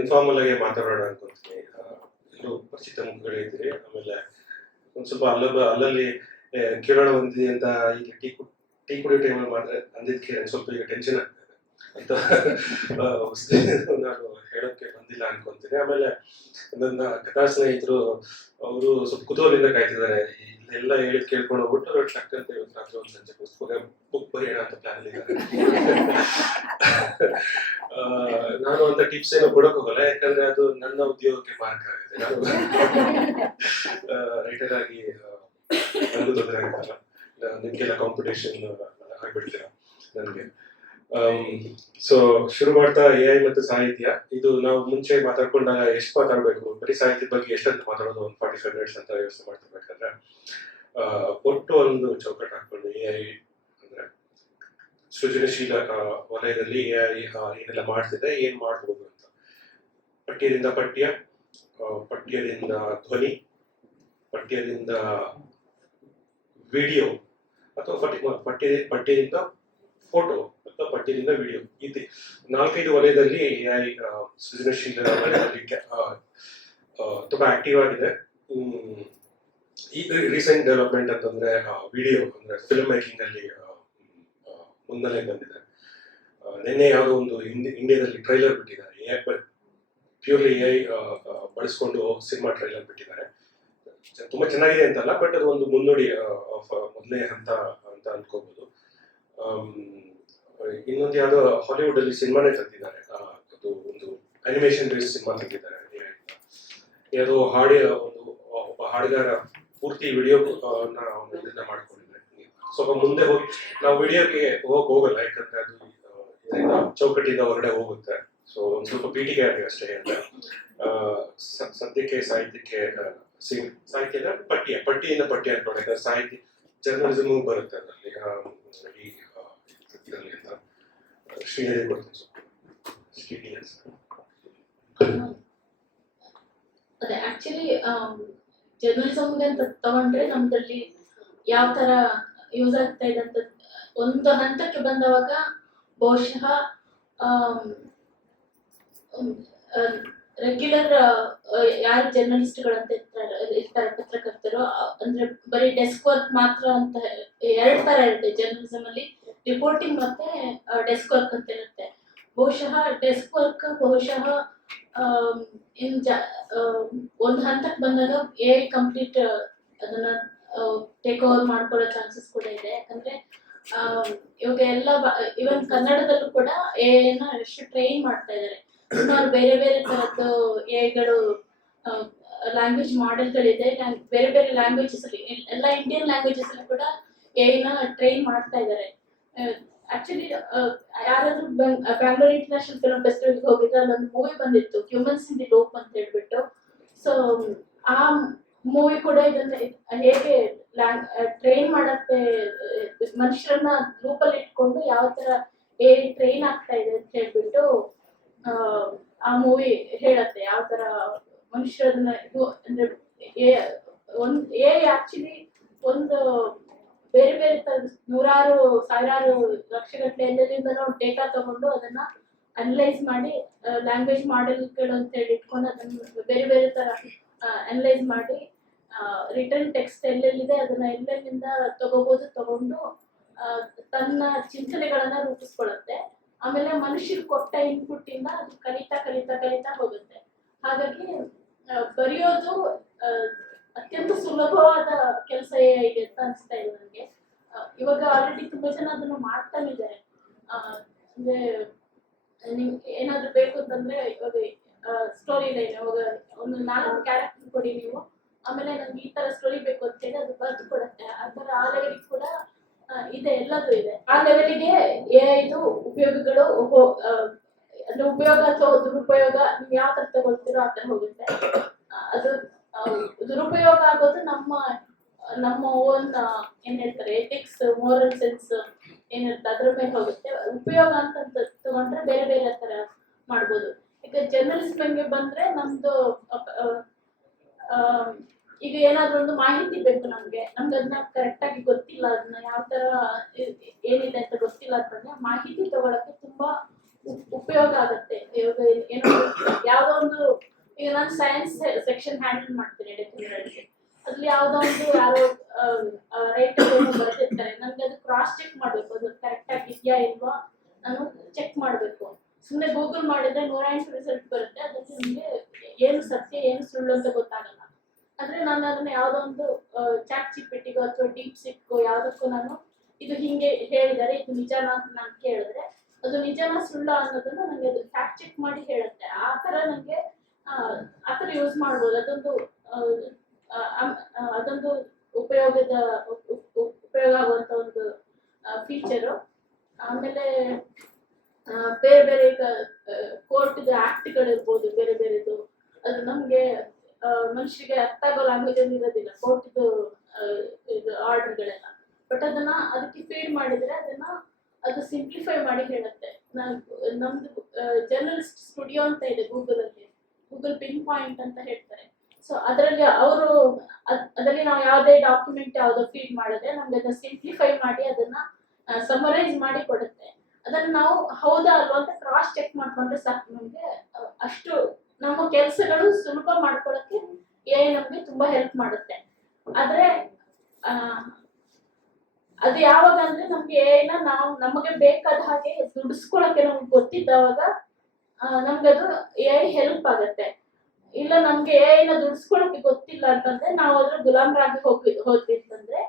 Informal ಆಗಿ ಮಾತಾಡೋಣ ಅನ್ಕೊಂತೀನಿ ಎಲ್ಲರೂ ಪರಿಚಿತ ಮುಖಗಳಿದ್ದೀರಿ ಆಮೇಲೆ ಒಂದ್ ಸ್ವಲ್ಪ ಅಲ್ಲೊಬ್ಬ, ಅಲ್ಲಲ್ಲಿ ಕಿರಣ ಬಂದಿದೆ ಅಂತ ಈಗ ಟೀ ಟೀ ಕುಡಿಯೋ ಟೈಮಲ್ಲಿ ಮಾತ್ರ ಅಂದಿದ್ಕೆ ಸ್ವಲ್ಪ ಈಗ ಟೆನ್ಷನ್ ಆಗ್ತದೆ. ಅಂತ ನಾನು ಹೇಳೋಕ್ಕೆ ಬಂದಿಲ್ಲ ಅನ್ಕೊಂತೀನಿ. ಆಮೇಲೆ ನನ್ನ ಕಥಾ ಸ್ನೇಹಿತರು ಅವರು ಸ್ವಲ್ಪ ಕುತೂಹಲದಿಂದ ಕಾಯ್ತಿದ್ದಾರೆ. ಇಲ್ಲೆಲ್ಲ ಹೇಳಿ ಕೇಳ್ಕೊಂಡು ಹೋಗ್ಬಿಟ್ಟು ಟಕ್ ಅಂತ ಇವತ್ತು ರಾತ್ರಿ ಒಂದು ಸಂಜೆ ಬುಕ್ ಬರೆಯೋಣ ಅಂತ ಪ್ಲಾನ್ ನಾನು ಅಂತ ಟಿಪ್ಸ್ ಏನೋ ಕೊಡಕ್ ಹೋಗಲ್ಲ, ಯಾಕಂದ್ರೆ ಅದು ನನ್ನ ಉದ್ಯೋಗಕ್ಕೆ ಮಾರ್ಕ್ ಆಗುತ್ತೆ ನಾನು ರೈಟರ್ ಆಗಿ ನನಗೂ ತೊಂದರೆ ಆಗುತ್ತಲ್ಲ ನಿಮ್ಗೆಲ್ಲ ಕಾಂಪಿಟೇಷನ್ ಆಗ್ಬಿಡ್ತೀರ ನನಗೆ? ಸೊ ಶುರು ಮಾಡ್ತಾ ಎ ಐ ಮತ್ತು ಸಾಹಿತ್ಯ, ಇದು ನಾವು ಮುಂಚೆ ಮಾತಾಡ್ಕೊಂಡಾಗ ಎಷ್ಟು ಮಾತಾಡ್ಬೇಕು? ಬರೀ ಸಾಹಿತ್ಯದ ಬಗ್ಗೆ ಎಷ್ಟಂತ ಮಾತಾಡೋದು? ಒಂದು ಫಾರ್ಟಿ ಫೈವ್ ಮಿನಿಟ್ಸ್ ಅಂತ ವ್ಯವಸ್ಥೆ ಮಾಡ್ತಿರ್ಬೇಕಾದ್ರೆ ಒಟ್ಟು ಒಂದು ಚೌಕಟ್ಟು ಹಾಕೊಂಡು ಎ ಐ ಅಂದ್ರೆ ಸೃಜನಶೀಲ ವಲಯದಲ್ಲಿ ಎ ಐ ಏನೆಲ್ಲ ಮಾಡ್ತಿದೆ, ಏನ್ ಮಾಡ್ಬೋದು ಅಂತ. ಪಠ್ಯದಿಂದ ಪಠ್ಯ ಪಠ್ಯದಿಂದ ಧ್ವನಿ, ಪಠ್ಯದಿಂದ ವಿಡಿಯೋ ಅಥವಾ ಪಠ್ಯ ಪಠ್ಯದಿಂದ ಫೋಟೋ ಪಠ್ಯದಿಂದ ವಿಡಿಯೋ ಇದು ನಾಲ್ಕೈದು ವಲಯದಲ್ಲಿ ಎ ಐ ಸೃಜನಶೀಲ ವಲಯದಲ್ಲಿ ತುಂಬ ಆಕ್ಟಿವ್ ಆಗಿದೆ. ಈ ರೀಸೆಂಟ್ ಡೆವಲಪ್ಮೆಂಟ್ ಅಂತಂದ್ರೆ ವಿಡಿಯೋ ಅಂದ್ರೆ ಫಿಲ್ಮ್ ಮೇಕಿಂಗ್ ಅಲ್ಲಿ ಮುನ್ನೆಲೆ ಬಂದಿದೆ. ನಿನ್ನೆ ಯಾವುದೋ ಒಂದು ಇಂಡಿಯಾದಲ್ಲಿ ಟ್ರೈಲರ್ ಬಿಟ್ಟಿದ್ದಾರೆ. ಪ್ಯೂರ್ಲಿ ಎ ಐ ಬಳಸ್ಕೊಂಡು ಸಿನಿಮಾ ಟ್ರೈಲರ್ ಬಿಟ್ಟಿದ್ದಾರೆ. ತುಂಬಾ ಚೆನ್ನಾಗಿದೆ ಅಂತಲ್ಲ ಬಟ್ ಅದು ಒಂದು ಮುನ್ನುಡಿ ಮೊದಲನೇ ಹಂತ ಅಂತ ಅನ್ಕೋಬಹುದು ಇನ್ನೊಂದು ಯಾವ್ದೋ ಹಾಲಿವುಡ್ ಅಲ್ಲಿ ಸಿನಿಮಾನೇ ತಂದಿದ್ದಾರೆ ಅದು ಒಂದು ಅನಿಮೇಷನ್ ಬೇಸ್ ಸಿನಿಮಾ ತಂದಿದ್ದಾರೆ ಯಾವುದೋ ಹಾಡಿ, ಒಂದು ಒಬ್ಬ ಹಾಡಿಗಾರ ಪೂರ್ತಿ ವಿಡಿಯೋ ಇದನ್ನ ಮಾಡ್ಕೊಂಡಿದ್ದಾರೆ. ಸ್ವಲ್ಪ ಮುಂದೆ ಹೋಗಿ, ನಾವು ವಿಡಿಯೋಗೆ ಹೋಗಕ್ ಹೋಗಲ್ಲ, ಯಾಕಂದ್ರೆ ಅದು ಚೌಕಟ್ಟಿಂದ ಹೊರಗಡೆ ಹೋಗುತ್ತೆ. ಸೊ ಒಂದ್ ಸ್ವಲ್ಪ ಪೀಠಿಗೆ ಆಗಿದೆ ಅಷ್ಟೇ ಅಂತ. ಸದ್ಯಕ್ಕೆ ಸಾಹಿತ್ಯಕ್ಕೆ ಸಾಹಿತ್ಯ ಸಿ- ಸಾಹಿತ್ಯದ ಪಟ್ಟಿ ಅನ್ಕೊಂಡು ಸಾಹಿತ್ಯ ಜರ್ನಲಿಸಮ್ ಬರುತ್ತೆ ಅದರಲ್ಲಿ. ಇದರಲ್ಲಿ ಅಂತ ಶ್ರೀಹರಿ ಕೊಡ್ತೀನಿ. ಅದೇ ಆಕ್ಚುಲಿ ಜರ್ನಲಿಸಮ್ಗೆ ಅಂತ ತಗೊಂಡ್ರೆ ನಮ್ದ್ರಲ್ಲಿ ಯಾವ ತರ ಯೂಸ್ ಆಗ್ತಾ ಇದೆ ಅಂತ, ಒಂದು ಹಂತಕ್ಕೆ ಬಂದವಾಗ ಬಹುಶಃ ರೆಗ್ಯುಲರ್ ಯಾರು ಜರ್ನಲಿಸ್ಟ್ಗಳಂತ ಇರ್ತಾರೆ ಇರ್ತಾರೆ ಪತ್ರಕರ್ತರು ಅಂದ್ರೆ ಬರೀ ಡೆಸ್ಕ್ ವರ್ಕ್ ಮಾತ್ರ ಅಂತ ಎರಡ್ ತರ ಇರುತ್ತೆ ಜರ್ನಲಿಸಮ್ ಅಲ್ಲಿ. ರಿಪೋರ್ಟಿಂಗ್ ಮತ್ತೆ ಡೆಸ್ಕ್ ವರ್ಕ್ ಅಂತ ಇರುತ್ತೆ. ಬಹುಶಃ ಡೆಸ್ಕ್ ವರ್ಕ್ ಬಹುಶಃ ಇನ್ ಒಂದ್ ಹಂತಕ್ಕೆ ಬಂದಾಗ ಎ ಕಂಪ್ಲೀಟ್ ಅದನ್ನ ಟೇಕ್ ಓವರ್ ಮಾಡ್ಕೊಳ್ಳೋ ಚಾನ್ಸಸ್ ಕೂಡ ಇದೆ. ಯಾಕಂದ್ರೆ ಇವಾಗ ಎಲ್ಲ ಇವನ್ ಕನ್ನಡದಲ್ಲೂ ಕೂಡ ಎ ಎಷ್ಟು ಟ್ರೈನ್ ಮಾಡ್ತಾ ಇದ್ದಾರೆ ಸುಮಾರು ಬೇರೆ ಬೇರೆ ತರದ್ದು ಎಗಳು ಲ್ಯಾಂಗ್ವೇಜ್ ಮಾಡೆಲ್ಗಳಿದೆ ಬೇರೆ ಬೇರೆ ಲ್ಯಾಂಗ್ವೇಜಸ್ ಅಲ್ಲಿ ಎಲ್- ಎಲ್ಲ ಇಂಡಿಯನ್ ಲ್ಯಾಂಗ್ವೇಜಸ್ ಅಲ್ಲಿ ಕೂಡ ಎ ನ ಟ್ರೈನ್ ಮಾಡ್ತಾ ಇದ್ದಾರೆ. ಆಕ್ಚುಲಿ ಯಾರಾದ್ರೂ ಬ್ಯಾಂಗ್ಳೂರ್ ಇಂಟರ್ನ್ಯಾಷನಲ್ ಫಿಲ್ಮ್ ಫೆಸ್ಟಿವಲ್ ಹೋಗಿದ್ರೆ ಅಲ್ಲೊಂದು ಮೂವಿ ಬಂದಿತ್ತು ಹ್ಯೂಮನ್ಸ್ ಇನ್ ದಿ ಲೋಪ್ ಅಂತ ಹೇಳ್ಬಿಟ್ಟು. ಸೊ ಆ ಮೂವಿ ಕೂಡ ಇದನ್ನ ಹೇಗೆ ಟ್ರೈನ್ ಮಾಡತ್ತೆ, ಮನುಷ್ಯರನ್ನ ಲೂಪಲ್ಲಿ ಇಟ್ಕೊಂಡು ಯಾವ ತರ ಏ ಟ್ರೈನ್ ಆಗ್ತಾ ಇದೆ ಅಂತ ಹೇಳ್ಬಿಟ್ಟು ಆ, ಮೂವಿ ಹೇಳತ್ತೆ ಯಾವ ತರ ಮನುಷ್ಯರನ್ನ ಇದು ಅಂದ್ರೆ ಒಂದ್ ಎ ಆಕ್ಚುಲಿ ಒಂದು ಬೇರೆ ಬೇರೆ ತರ ನೂರಾರು ಸಾವಿರಾರು ಲಕ್ಷಗಟ್ಟಲೆ ಎಲ್ಲೆಲ್ಲಿಂದನೋ ಡೇಟಾ ತಗೊಂಡು ಅದನ್ನ ಅನಲೈಸ್ ಮಾಡಿ ಲ್ಯಾಂಗ್ವೇಜ್ ಮಾಡೆಲ್ಗಳು ಅಂತ ಹೇಳಿ ಇಟ್ಕೊಂಡು ಅದನ್ನ ಬೇರೆ ಬೇರೆ ತರ ಅನಲೈಸ್ ಮಾಡಿ ರಿಟರ್ನ್ ಟೆಕ್ಸ್ಟ್ ಎಲ್ಲೆಲ್ಲಿದೆ ಅದನ್ನ ಎಲ್ಲೆಲ್ಲಿಂದ ತಗೋಬಹುದು ತಗೊಂಡು ತನ್ನ ಚಿಂತನೆಗಳನ್ನ ರೂಪಿಸ್ಕೊಳ್ಳುತ್ತೆ. ಆಮೇಲೆ ಮನುಷ್ಯರು ಕೊಟ್ಟ ಇನ್ಪುಟ್ ಇಂದ ಅದು ಕಲಿತಾ ಕಲಿತಾ ಕಲಿತಾ ಹೋಗುತ್ತೆ. ಹಾಗಾಗಿ ಬರೆಯೋದು ಅತ್ಯಂತ ಸುಲಭವಾದ ಕೆಲಸ ಇದೆ ಅಂತ ಅನಿಸ್ತಾ ಇದೆ ನನಗೆ ಇವಾಗ ಆಲ್ರೆಡಿ ತುಂಬಾ ಜನ ಅದನ್ನ ಮಾಡ್ತಾನೆ ಇದ್ದಾರೆ. ಅಂದ್ರೆ, ನಿಮ್ಗೆ ಏನಾದ್ರು ಬೇಕು ಅಂತಂದ್ರೆ, ಇವಾಗ ಸ್ಟೋರಿ ಲೈನ್ ಇವಾಗ ಒಂದು ನಾಲ್ಕು ಕ್ಯಾರೆಕ್ಟರ್ ಕೊಡಿ ನೀವು. ಆಮೇಲೆ ನನ್ಗೆ ಈ ತರ ಸ್ಟೋರಿ ಬೇಕು ಅಂತ ಹೇಳಿ ಅದು ಬರ್ದು ಕೊಡುತ್ತೆ. ಆ ತರ ಕೂಡ ಇದೆ, ಎಲ್ಲದೂ ಇದೆ. ಆ ಲೆವೆಲ್ಗೆ ಇದು ಉಪಯೋಗಗಳು ಅಂದ್ರೆ ಉಪಯೋಗ ಅಥವಾ ದುರುಪಯೋಗ ನೀವು ಯಾವ ತರ ತಗೊಳ್ತೀರೋ ತರ ಹೋಗುತ್ತೆ. ಅದು ದುರುಪಯೋಗ ಆಗೋದು ನಮ್ಮ ನಮ್ಮ ಓನ್ ಏನ್ ಹೇಳ್ತಾರೆ ಎಥಿಕ್ಸ್ ಮೋರಲ್ ಸೆನ್ಸ್ ಏನಿರುತ್ತೆ ಅದ್ರ ಮೇಲೆ ಹೋಗುತ್ತೆ. ಉಪಯೋಗ ಅಂತ ಅಂತ ತಗೊಂಡ್ರೆ ಬೇರೆ ಬೇರೆ ತರ ಮಾಡ್ಬೋದು. ಈಗ ಜರ್ನಲಿಸ್ಟ್ಗೆ ಬಂದ್ರೆ ನಮ್ದು ಈಗ ಏನಾದ್ರೂ ಒಂದು ಮಾಹಿತಿ ಬೇಕು ನಮ್ಗೆ ನಮ್ಗೆ ಅದನ್ನ ಕರೆಕ್ಟ್ ಆಗಿ ಗೊತ್ತಿಲ್ಲ, ಅದನ್ನ ಯಾವ ತರ ಏನಿದೆ ಅಂತ ಗೊತ್ತಿಲ್ಲ ಅಂತಂದ್ರೆ ಮಾಹಿತಿ ತಗೊಳಕ್ಕೆ ತುಂಬಾ ಉಪಯೋಗ ಆಗುತ್ತೆ. ಇವಾಗ ಏನೋ, ಯಾವ್ದೋ ಒಂದು, ಈಗ ನಾನು ಸೈನ್ಸ್ ಸೆಕ್ಷನ್ ಹ್ಯಾಂಡಲ್ ಮಾಡ್ತೀನಿ ಡೆಫಿನೆಟ್ಲಿ ಅದ್ರಲ್ಲಿ ಯಾವ್ದೋ ಒಂದು ಯಾರೋ ರೈಟರ್ ಏನೋ ಬರ್ತಿರ್ತಾರೆ ನನ್ಗೆ ಅದು ಕ್ರಾಸ್ ಚೆಕ್ ಮಾಡ್ಬೇಕು, ಅದು ಕರೆಕ್ಟ್ ಇದೆಯಾ ಇಲ್ವಾ, ನಾನು ಚೆಕ್ ಮಾಡ್ಬೇಕು. ಸುಮ್ಮನೆ ಗೂಗಲ್ ಮಾಡಿದ್ರೆ ನೂರ ಎಂಟು ರಿಸಲ್ಟ್ ಬರುತ್ತೆ, ಅದಕ್ಕೆ ನಿಮ್ಗೆ ಏನು ಸತ್ಯ, ಏನು ಸುಳ್ಳು ಅಂತ ಗೊತ್ತಾಗಲ್ಲ. ಆದ್ರೆ ನಾನು ಅದನ್ನ ಯಾವ್ದೊಂದು ಒಂದು ಚಾಟ್ ಜಿಪಿಟಿಗೋ ಅಥವಾ ಡೀಪ್ ಸಿಕ್ಕೋ ಯಾವ್ದಕ್ಕೂ ನಾನು ಇದು ಹಿಂಗೆ ಹೇಳಿದ್ದಾರೆ ಇದು ನಿಜಾನ ಅಂತ ನಾನು ಕೇಳಿದ್ರೆ, ಅದು ನಿಜಾನ ಸುಳ್ಳ ಅನ್ನೋದನ್ನ ನನಗೆ ಅದು ಫ್ಯಾಕ್ಟ್ ಚೆಕ್ ಮಾಡಿ ಹೇಳುತ್ತೆ. ಆ ತರ ನನಗೆ ಆ ಥರ ಯೂಸ್ ಮಾಡ್ಬೋದು. ಅದೊಂದು ಅದೊಂದು ಉಪಯೋಗದ ಉಪ್- ಉಪ್- ಉಪ್- ಉಪಯೋಗ ಆಗುವಂತ ಒಂದು ಫೀಚರು ಆಮೇಲೆ ಬೇರೆ ಬೇರೆ ಕೋರ್ಟ್ ಕೋರ್ಟ್ದು ಆಕ್ಟ್ಗಳಿರ್ಬೋದು ಬೇರೆ ಬೇರೆದು. ಅದು ನಮಗೆ ಮನುಷ್ಯರಿಗೆ ಅರ್ಥ ಆಗೋ ಲ್ಯಾಂಗ್ವೇಜ್ ಅಲ್ಲಿ ಇರೋದಿಲ್ಲ. ಕೋರ್ಟ್ದು ಇದು ಆರ್ಡರ್ಗಳೆಲ್ಲ. ಬಟ್ ಅದನ್ನ ಅದಕ್ಕೆ ಫೀಡ್ ಮಾಡಿದ್ರೆ ಅದನ್ನ ಅದು ಸಿಂಪ್ಲಿಫೈ ಮಾಡಿ ಹೇಳುತ್ತೆ. ನಮ್ದು ಜರ್ನಲಿಸ್ಟ್ ಸ್ಟುಡಿಯೋ ಅಂತ ಇದೆ ಗೂಗಲ್ ಅಲ್ಲಿ ಗೂಗಲ್ ಪಿನ್ ಪಾಯಿಂಟ್ ಅಂತ ಹೇಳ್ತಾರೆ. ಸೊ ಅದರಲ್ಲಿ ಅವರು ಅದರಲ್ಲಿ ನಾವು ಯಾವುದೇ ಡಾಕ್ಯುಮೆಂಟ್ ಯಾವುದೋ ಫೀಡ್ ಮಾಡಿದ್ರೆ ನಮ್ಗೆ ಅದನ್ನ ಸಿಂಪ್ಲಿಫೈ ಮಾಡಿ ಅದನ್ನ ಸಮರೈಸ್ ಮಾಡಿ ಕೊಡುತ್ತೆ. ಅದನ್ನ ನಾವು ಹೌದಾ ಅಲ್ವಾ ಅಂತ ಕ್ರಾಸ್ ಚೆಕ್ ಮಾಡ್ಕೊಂಡ್ರೆ ಸಾಕು ನಮ್ಗೆ ಅಷ್ಟು ನಮ್ಮ ಕೆಲಸಗಳು ಸುಲಭ ಮಾಡ್ಕೊಳಕ್ಕೆ ಎ ನಮ್ಗೆ ತುಂಬಾ ಹೆಲ್ಪ್ ಮಾಡುತ್ತೆ. ಆದ್ರೆ ಅದು ಯಾವಾಗ ಅಂದ್ರೆ ನಮ್ಗೆ ಏನ ನಾವು ನಮಗೆ ಬೇಕಾದ ಹಾಗೆ ದುಡಿಸ್ಕೊಳಕ್ಕೆ ನಮ್ಗೆ ಗೊತ್ತಿದ್ದಾವಾಗ ಅದು ಎ ಹೆಲ್ಪ್ ಆಗತ್ತೆ. ಇಲ್ಲ ನಮ್ಗೆ ಏನ ದುಡಿಸ್ಕೊಳಕ್ಕೆ ಗೊತ್ತಿಲ್ಲ ಅಂತಂದ್ರೆ ನಾವು ಅದ್ರ ಗುಲಾಮರಾಗಿ ಹೋಗಿ, ಹೋದ್ವಿ ಅಂತಂದ್ರೆ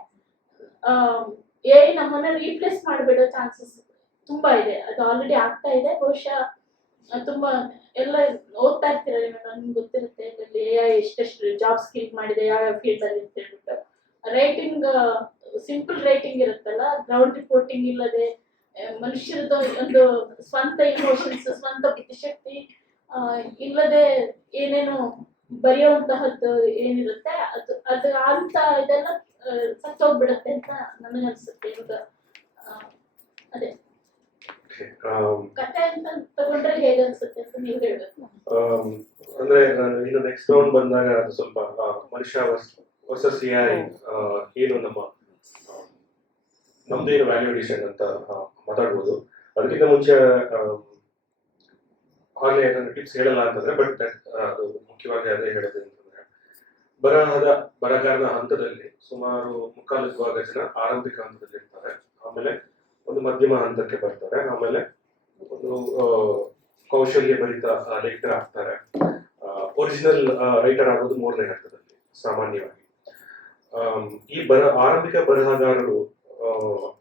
ಎ ನಮ್ಮನ್ನ ರೀಪ್ಲೇಸ್ ಮಾಡಿಬಿಡೋ ಚಾನ್ಸಸ್ ತುಂಬಾ ಇದೆ. ಅದು ಆಲ್ರೆಡಿ ಆಗ್ತಾ ಇದೆ. ಬಹುಶಃ ತುಂಬಾ ಎಲ್ಲ ಓದ್ತಾ ಇರ್ತೀರ ನನ್ಗೆ ಗೊತ್ತಿರುತ್ತೆ ಇದರಲ್ಲಿ ಎ ಐ ಎಷ್ಟೆಷ್ಟು ಜಾಬ್ ಸ್ಕಿಲ್ ಮಾಡಿದೆ, ಯಾವ ಯಾವ ಫೀಲ್ಡ್ ಅಲ್ಲಿ ಅಂತ ಹೇಳ್ಬಿಟ್ಟು. ರೈಟಿಂಗ್ ಸಿಂಪಲ್ ರೈಟಿಂಗ್ ಇರುತ್ತಲ್ಲ ಗ್ರೌಂಡ್ ರಿಪೋರ್ಟಿಂಗ್ ಇಲ್ಲದೆ ಮನುಷ್ಯರದ ಒಂದು ಸ್ವಂತ ಇಮೋಷನ್ಸ್ ಸ್ವಂತ ಬುದ್ಧಿಶಕ್ತಿ ಇಲ್ಲದೆ ಏನೇನು ಬರೆಯುವಂತಹದ್ದು ಏನಿರುತ್ತೆ, ಅದು ಅದು ಅಂತ ಇದೆಲ್ಲ ಸತ್ತೋಗ್ಬಿಡತ್ತೆ ಅಂತ ನನಗನ್ಸುತ್ತೆ ಇವಾಗ. ಅದೇ. ಅಂದ್ರೆ ನಾನು ಇನ್ನು ನೆಕ್ಸ್ಟ್ ರೌಂಡ್ ಬಂದಾಗ ಅದು ಸ್ವಲ್ಪ ಮನುಷ್ಯ ವರ್ಸಸ್ ಎ ಏನು ನಮ್ಮ ನಮ್ದು ಏನು ವ್ಯಾಲ್ಯೂಡೇಷನ್ ಅಂತ ಆ, ಮಾತಾಡ್ಬೋದು. ಅದಕ್ಕಿಂತ ಮುಂಚೆ ಆಗಲೇ ನಾನು ಟಿಪ್ಸ್ ಹೇಳಲ್ಲ ಅಂತಂದ್ರೆ ಬಟ್ ಅದು ಮುಖ್ಯವಾಗಿ ಅದೇ ಹೇಳೋದು ಅಂತಂದ್ರೆ ಬರಹದ ಬರಗಾರದ ಹಂತದಲ್ಲಿ ಸುಮಾರು ಮುಕ್ಕಾಲು ಭಾಗ ಜನ ಆರಂಭಿಕ ಹಂತದಲ್ಲಿ ಇರ್ತಾರೆ ಆಮೇಲೆ ಒಂದು ಮಧ್ಯಮ ಹಂತಕ್ಕೆ ಬರ್ತಾರೆ. ಆಮೇಲೆ ಒಂದು ಕೌಶಲ್ಯ ಭರಿತ ಲೇಖಕರ ಆಗ್ತಾರೆ. ಒರಿಜಿನಲ್ ರೈಟರ್ ಆಗೋದು ಮೂರನೇ ಹಂತದಲ್ಲಿ, ಸಾಮಾನ್ಯವಾಗಿ. ಈ ಬರ, ಆರಂಭಿಕ ಬರಹಗಾರರು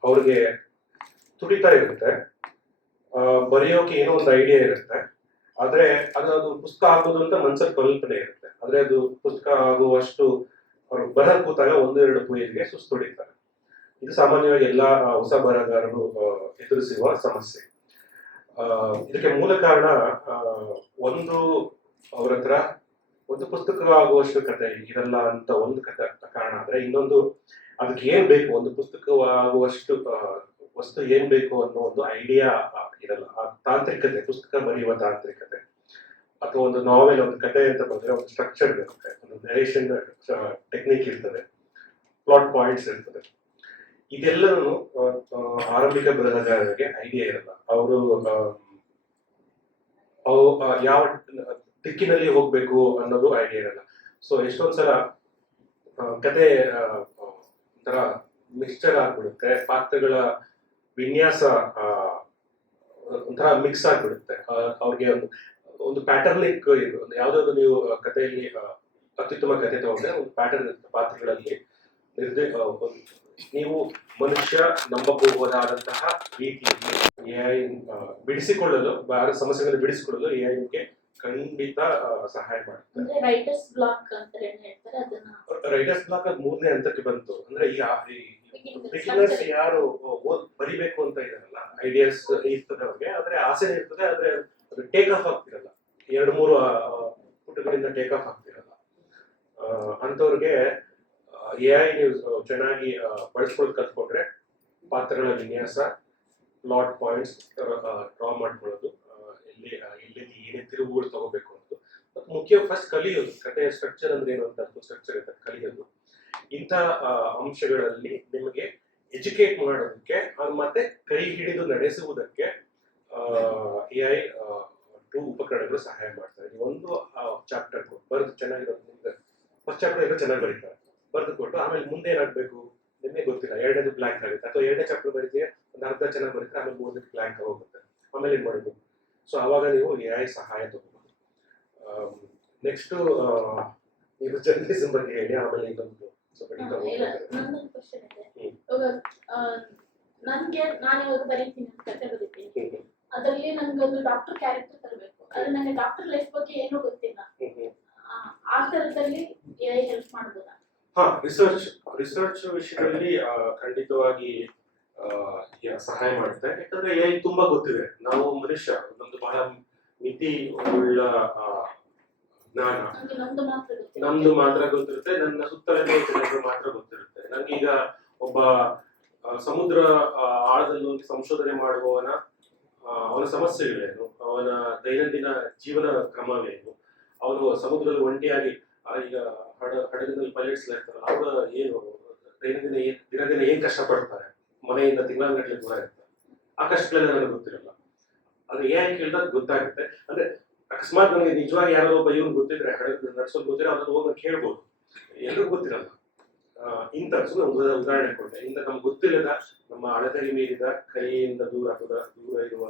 ಅವ್ರಿಗೆ ತುಡಿತಾ ಇರುತ್ತೆ. ಬರೆಯೋಕೆ ಏನೋ ಒಂದು ಐಡಿಯಾ ಇರುತ್ತೆ. ಆದ್ರೆ ಅದು ಪುಸ್ತಕ ಆಗೋದು ಅಂತ ಮನ್ಸಲ್ಲಿ ಕಲ್ಪನೆ ಇರುತ್ತೆ. ಆದ್ರೆ ಅದು ಪುಸ್ತಕ ಆಗುವಷ್ಟು ಅವ್ರು ಬರಹ ಕೂತಾಗ ಒಂದೆರಡು ಪುಯಿಗೆ ಸುಸ್ತು ಹೊಡಿತಾರೆ. ಇದು ಸಾಮಾನ್ಯವಾಗಿ ಎಲ್ಲಾ ಹೊಸ ಬರಹಗಾರರು ಎದುರಿಸುವ ಸಮಸ್ಯೆ. ಇದಕ್ಕೆ ಮೂಲ ಕಾರಣ ಒಂದು ಅವರ ಹತ್ರ ಒಂದು ಪುಸ್ತಕವಾಗುವಷ್ಟು ಕತೆ ಇರಲ್ಲ ಅಂತ ಒಂದು ಕತೆ ಕಾರಣ ಆದ್ರೆ ಇನ್ನೊಂದು ಅದಕ್ಕೆ ಏನ್ ಬೇಕು, ಒಂದು ಪುಸ್ತಕವಾಗುವಷ್ಟು ವಸ್ತು ಏನ್ ಬೇಕು ಅನ್ನೋ ಒಂದು ಐಡಿಯಾ ಇರಲ್ಲ. ಆ ತಾಂತ್ರಿಕತೆ, ಪುಸ್ತಕ ಬರೆಯುವ ತಾಂತ್ರಿಕತೆ. ಅಥವಾ ಒಂದು ನಾವೆಲ್ ಒಂದು ಕತೆ ಅಂತ ಬಂದ್ರೆ ಒಂದು ಸ್ಟ್ರಕ್ಚರ್ ಇರುತ್ತೆ ಒಂದು ನರೇಷನ್ ಟೆಕ್ನಿಕ್ ಇರ್ತದೆ. ಪ್ಲಾಟ್ ಪಾಯಿಂಟ್ಸ್ ಇರ್ತದೆ. ಆ, ಆರಂಭಿಕ ಬರಹಗಾರರಿಗೆ ಐಡಿಯಾ ಇರಲ್ಲ. ಅವರು ಅವು ಯಾವ ದಿಕ್ಕಿನಲ್ಲಿ ಹೋಗ್ಬೇಕು ಅನ್ನೋದು ಐಡಿಯಾ ಇರಲ್ಲ. ಸೊ ಎಷ್ಟೊಂದ್ಸಲ ಕತೆ ಒಂಥರ ಮಿಕ್ಸ್ಚರ್ ಆಗ್ಬಿಡುತ್ತೆ. ಪಾತ್ರಗಳ ವಿನ್ಯಾಸ ಒಂಥರ ಮಿಕ್ಸ್ ಆಗ್ಬಿಡುತ್ತೆ. ಅವ್ರಿಗೆ ಒಂದು ಒಂದು ಪ್ಯಾಟರ್ನಿಕ್ ಒಂದು ಯಾವ್ದಾದ್ರು ನೀವು ಕಥೆಯಲ್ಲಿ ಅತ್ಯುತ್ತಮ ಕಥೆ ತಗೊಂಡ್ರೆ ಒಂದು ಪ್ಯಾಟರ್ನ್ ಪಾತ್ರಗಳಲ್ಲಿ. ನಿರ್ದೇ ನೀವು ಮನುಷ್ಯ ನಂಬಬಹುದಾದಂತಹ ರೀತಿಯಲ್ಲಿ ಎಐ ಬಿಡಿಸಿಕೊಳ್ಳಲು ಬಹಳ ಸಮಸ್ಯೆಗಳನ್ನು ಬಿಡಿಸಿಕೊಳ್ಳಲು ಎಐ ನಿಮಗೆ ಖಂಡಿತ ಸಹಾಯ ಮಾಡುತ್ತೆ. ರೈಟರ್ಸ್ ಬ್ಲಾಕ್ ಅಂತ ಏನ್ ಹೇಳ್ತಾರೆ ಅದನ್ನ ರೈಟರ್ಸ್ ಬ್ಲಾಕ್ ಅದು ಮೂರನೇ ಹಂತಕ್ಕೆ ಬಂತು. ಅಂದ್ರೆ ಈಗ ಬಿಗಿನರ್ಸ್ ಯಾರು ಬರಿಬೇಕು ಅಂತ ಇದಾರಲ್ಲ ಐಡಿಯಾಸ್ ಇರ್ತದೆ ಅವ್ರಿಗೆ ಆದ್ರೆ ಆಸೆ ಇರ್ತದೆ ಆದ್ರೆ ಅದು ಟೇಕ್ ಆಫ್ ಆಗ್ತಿರಲ್ಲ. ಎರಡು ಮೂರು ಪುಟಗಳಿಂದ ಟೇಕ್ ಆಫ್ ಆಗ್ತಿರಲ್ಲ. ಅಂತವ್ರಿಗೆ ಎ ಐ ನೀವು ಚೆನ್ನಾಗಿ ಬಳಸ್ಕೊಂಡು ಕಲ್ತ್ಕೊಂಡ್ರೆ ಪಾತ್ರಗಳ ವಿನ್ಯಾಸ ಪ್ಲಾಟ್ ಪಾಯಿಂಟ್ಸ್ ಡ್ರಾ ಮಾಡ್ಕೊಳ್ಳೋದು ಎಲ್ಲಿ ಎಲ್ಲಿ ಏನೇ ತಿರುವುಗಳು ತಗೋಬೇಕು ಅನ್ನೋದು. ಮತ್ತು ಮುಖ್ಯ ಫಸ್ಟ್ ಕಲಿಯೋದು, ಕಥೆಯ ಸ್ಟ್ರಕ್ಚರ್ ಅಂದ್ರೆ ಏನು ಅಂತ ಸ್ಟ್ರಕ್ಚರ್ ಇರುತ್ತೆ, ಕಲಿಯೋದು. ಇಂಥ ಅಂಶಗಳಲ್ಲಿ ನಿಮಗೆ ಎಜುಕೇಟ್ ಮಾಡೋದಕ್ಕೆ ಅದು ಮತ್ತೆ ಕೈ ಹಿಡಿದು ನಡೆಸುವುದಕ್ಕೆ ಎ ಐ ಟು ಉಪಕರಣಗಳು ಸಹಾಯ ಮಾಡ್ತಾರೆ ಒಂದು ಚಾಪ್ಟರ್ ಬರೆದು ಚೆನ್ನಾಗಿರೋದು ನಿಮ್ಗೆ ಫಸ್ಟ್ ಚಾಪ್ಟರ್ ಎಲ್ಲ ಚೆನ್ನಾಗಿ ಬರೀತಾರೆ. ಬರೆದು ಕೊಟ್ಟು ಆಮೇಲೆ ಮುಂದೆ ಏನಾಗಬೇಕು? ನಿಮಗೆ ಗೊತ್ತಿಲ್ಲ. ಎರಡನೇದು ಬ್ಲ್ಯಾಂಕ್ ಆಗುತ್ತೆ. ಅಥವಾ ಎರಡನೇ ಚಾಪ್ಟರ್ ಬರೀತೀವಿ ಒಂದು ಅರ್ಧ ಚೆನ್ನಾಗಿ ಬರೀತಾರೆ ಆಮೇಲೆ ಮೂರನೇ ಬ್ಲ್ಯಾಂಕ್ ಹೋಗುತ್ತೆ. ಆಮೇಲೆ ಏನು ಮಾಡಬೇಕು? ಸೊ ಆವಾಗ ನೀವು ಎ ಐ ಸಹಾಯ ತಗೋಬಹುದು ನೆಕ್ಸ್ಟ್ ನೀವು ಜರ್ನಲಿಸಮ್ ಬಗ್ಗೆ ಹೇಳಿ ಆಮೇಲೆ ಇನ್ನೊಂದು ಇದೆ. ನನ್ಗೆ ನಾನು ಇವಾಗ ಬರೀತೀನಿ ಕತೆ ಬರೀತೀನಿ. ಅದರಲ್ಲಿ ನನ್ಗೊಂದು ಡಾಕ್ಟರ್ ಕ್ಯಾರೆಕ್ಟರ್ ತರಬೇಕು. ಆದ್ರೆ ನನಗೆ ಡಾಕ್ಟರ್ ಲೈಫ್ ಬಗ್ಗೆ ಏನು ಗೊತ್ತಿಲ್ಲ. ಆ, ಥರದಲ್ಲಿ ತರದಲ್ಲಿ ಹೆಲ್ಪ್ ಮಾಡ್ಬೋದಾ? ಹಾ ರಿಸರ್ಚ್ ರಿಸರ್ಚ್ ವಿಷಯದಲ್ಲಿ ಖಂಡಿತವಾಗಿ ಸಹಾಯ ಮಾಡುತ್ತೆ. ಯಾಕಂದ್ರೆ ಎ ತುಂಬಾ ಗೊತ್ತಿದೆ. ನಾವು ಮನುಷ್ಯ ನಮ್ದು ಬಹಳ ಮಿತಿ ಉಳ್ಳ ಜ್ಞಾನ. ನಮ್ದು ಮಾತ್ರ ಗೊತ್ತಿರುತ್ತೆ. ನನ್ನ ಸುತ್ತಲಿನ ಜನರು ಮಾತ್ರ ಗೊತ್ತಿರುತ್ತೆ. ನಂಗೀಗ ಒಬ್ಬ ಸಮುದ್ರ ಆಳದಲ್ಲಿ ಹೋಗಿ ಸಂಶೋಧನೆ ಮಾಡುವವನ ಅವನ ಸಮಸ್ಯೆಗಳೇನು ಅವನ ದೈನಂದಿನ ಜೀವನ ಕ್ರಮವೇನು ಅವನು ಸಮುದ್ರದ ಒಂಟಿಯಾಗಿ ಈಗ ಹಡ ಹಡಗಿನಲ್ಲಿ ಪೈಲಟ್ಸ್ ಇರ್ತಾರಲ್ಲ ಅವರ ಏನು ದೈನಂದಿನ ಏನು ದಿನ ಏನು ಕಷ್ಟಪಡ್ತಾರೆ? ಮನೆಯಿಂದ ತಿಂಗಳಗಟ್ಟಲೆ ದೂರ ಇರ್ತಾರೆ. ಆ ಕಷ್ಟಗಳೆಲ್ಲ ನನಗೆ ಗೊತ್ತಿರಲ್ಲ. ಅದು ಏನ್ ಕೇಳಿದಾಗ ಗೊತ್ತಾಗುತ್ತೆ. ಅಂದ್ರೆ ಅಕಸ್ಮಾತ್ ನನಗೆ ನಿಜವಾಗಿ ಯಾರೋ ಒಬ್ಬ ಇವನು ಗೊತ್ತಿದ್ರೆ ಹಡಗು ನಡ್ಸೋದು ಗೊತ್ತಿರೋ ಅದನ್ನ ಹೋಗಿ ಕೇಳ್ಬೋದು. ಎಲ್ಲರೂ ಗೊತ್ತಿರಲ್ಲ. ಇಂಥ ಸುಮ್ಮನೆ ಒಂದು ಉದಾಹರಣೆ ಕೊಟ್ಟೆ ಇಂಥ ನಮ್ಗೆ ಗೊತ್ತಿಲ್ಲದ ನಮ್ಮ ಅಳತೆಗೆ ಮೀರಿದ ಕೈಯಿಂದ ದೂರ ಅಥವಾ ದೂರ ಇರುವ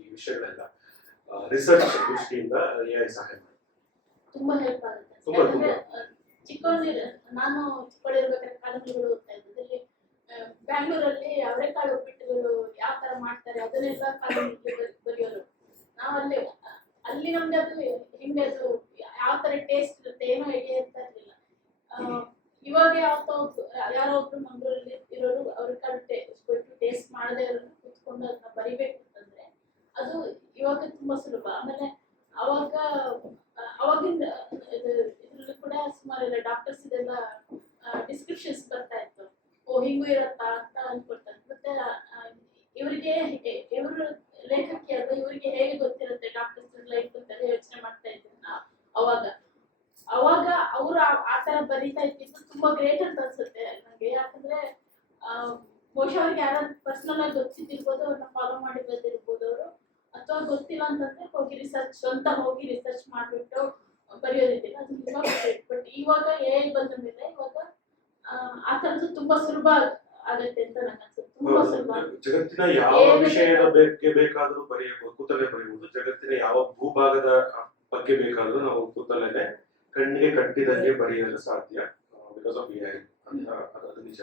ಈ ವಿಷಯಗಳೆಲ್ಲ ರಿಸರ್ಚ್ ದೃಷ್ಟಿಯಿಂದ ಎ ಐ ಸಹಾಯ ಮಾಡುತ್ತೆ ತುಂಬಾ ತುಂಬಾ, ಚಿಕ್ಕವಳಿರ ನಾನು ಚಿಕ್ಕವಳಿರ್ಬೇಕಾದ್ರೆ ಕಾದಂಬರಿಗಳು ಓದ್ತಾ ಅದ್ರಲ್ಲಿ ಬ್ಯಾಂಗ್ಳೂರಲ್ಲಿ ಅವರೆಕಾಳು ಉಪ್ಪಿಟ್ಟುಗಳು ಯಾವ ತರ ಮಾಡ್ತಾರೆ ಅದನ್ನೆಲ್ಲ ಕಾದಂಬರಿ ಬರೆಯೋರು. ನಾವಲ್ಲಿ ಅಲ್ಲಿ ನಮ್ಗೆ ಅದು ಹೆಂಗೆ ಅದು ಯಾವ ತರ ಟೇಸ್ಟ್ ಇರುತ್ತೆ, ಏನೋ ಐಡಿಯಾ ಇರ್ತಾ ಇರಲಿಲ್ಲ. ಇವಾಗ ಒಬ್ರು- ಯಾರೋ ಒಬ್ರು ಮಂಗಳೂರಲ್ಲಿ ಇರೋರು ಅವ್ರ ಅವರೆಕಾಳು ಟೇಸ್ಟ್ ಮಾಡದೇ ಇರೋರು ಕುತ್ಕೊಂಡು ಅದನ್ನ ಬರಿಬೇಕು ಅಂತಂದ್ರೆ ಅದು ಇವಾಗ ತುಂಬಾ ಸುಲಭ ಆಮೇಲೆ ಅವಾಗ ಆ, ಅವಾಗಿಂದ ಇದು ಇದ್ರಲ್ಲೂ ಕೂಡ ಸುಮಾರು ಎಲ್ಲ ಡಾಕ್ಟರ್ಸ್ ಇದೆಲ್ಲ ಡಿಸ್ಕ್ರಿಪ್ಷನ್ಸ್ ಬರ್ತಾ ಇತ್ತು ಓ ಹಿಂಗೂ ಇರತ್ತಾ ಅಂತ ಅನ್ಕೊಳ್ತಾರೆ ಮತ್ತೆ ಆ, ಇವರಿಗೆ ಇವರು ಲೇಖಕಿ ಅಲ್ವಾ ಇವರಿಗೆ ಹೇಗೆ ಗೊತ್ತಿರುತ್ತೆ ಡಾಕ್ಟರ್ಸ್ ಲೈಫ್ ಅಂತ ಯೋಚನೆ ಮಾಡ್ತಾ ಇದ್ರು ನಾವು ಅವಾಗ ಅವಾಗ ಅವ್ರು ಆ- ಆ ತರ ಬರೀತಾ ಇದ್ದಿದ್ದು ತುಂಬಾ ಗ್ರೇಟ್ ಅಂತ ಅನ್ಸುತ್ತೆ ನಂಗೆ ಯಾಕಂದ್ರೆ ಆ, ಬಹುಶಃ ಅವ್ರಿಗೆ ಯಾರಾದ್ರು ಪರ್ಸನಲ್ ಆಗಿ ಗೊತ್ತಿದ್ದಿರ್ಬೋದು ಅವ್ರನ್ನ ಫಾಲೋ ಮಾಡಿ ಬಂದಿರ್ಬೋದು ಅವರು ಅಥವಾ ಗೊತ್ತಿಲ್ಲ ಅಂತಂದ್ರೆ ಹೋಗಿ ರಿಸರ್ಚ್ ಸ್ವಂತ ಹೋಗಿ ರಿಸರ್ಚ್ ಮಾಡ್ಬಿಟ್ಟು ಬರೆಯೋದಿಲ್ಲ ಅದು ತುಂಬಾ ಬಟ್ ಇವಾಗ ಎ ಬಂದ ಮೇಲೆ ಇವಾಗ ಆ, ಆ ತರದ್ದು ತುಂಬಾ ಸುಲಭ ಆಗತ್ತೆ ಅಂತ ನಂಗೆ ಅನ್ಸುತ್ತೆ ತುಂಬಾ ಸುಲಭ ಜಗತ್ತಿನ ಯಾವ ಏನು ವಿಷಯದ ಬಗ್ಗೆ ಬೇಕಾದರೂ ಬರೆಯಬಹುದು ಕೂತಲೇ ಬರೆಯಬಹುದು. ಜಗತ್ತಿನ ಯಾವ ಭೂಭಾಗದ ಬಗ್ಗೆ ಬೇಕಾದರೂ ನಾವು ಕೂತಲೇನೆ ಕಣ್ಣಿಗೆ ಕಟ್ಟಿದಂಗೆ ಬರೆಯಲು ಸಾಧ್ಯ. ಬಿಕಾಸ್ ಆಫ್ ಎಐ ಅಂತ ಅದು ನಿಜ.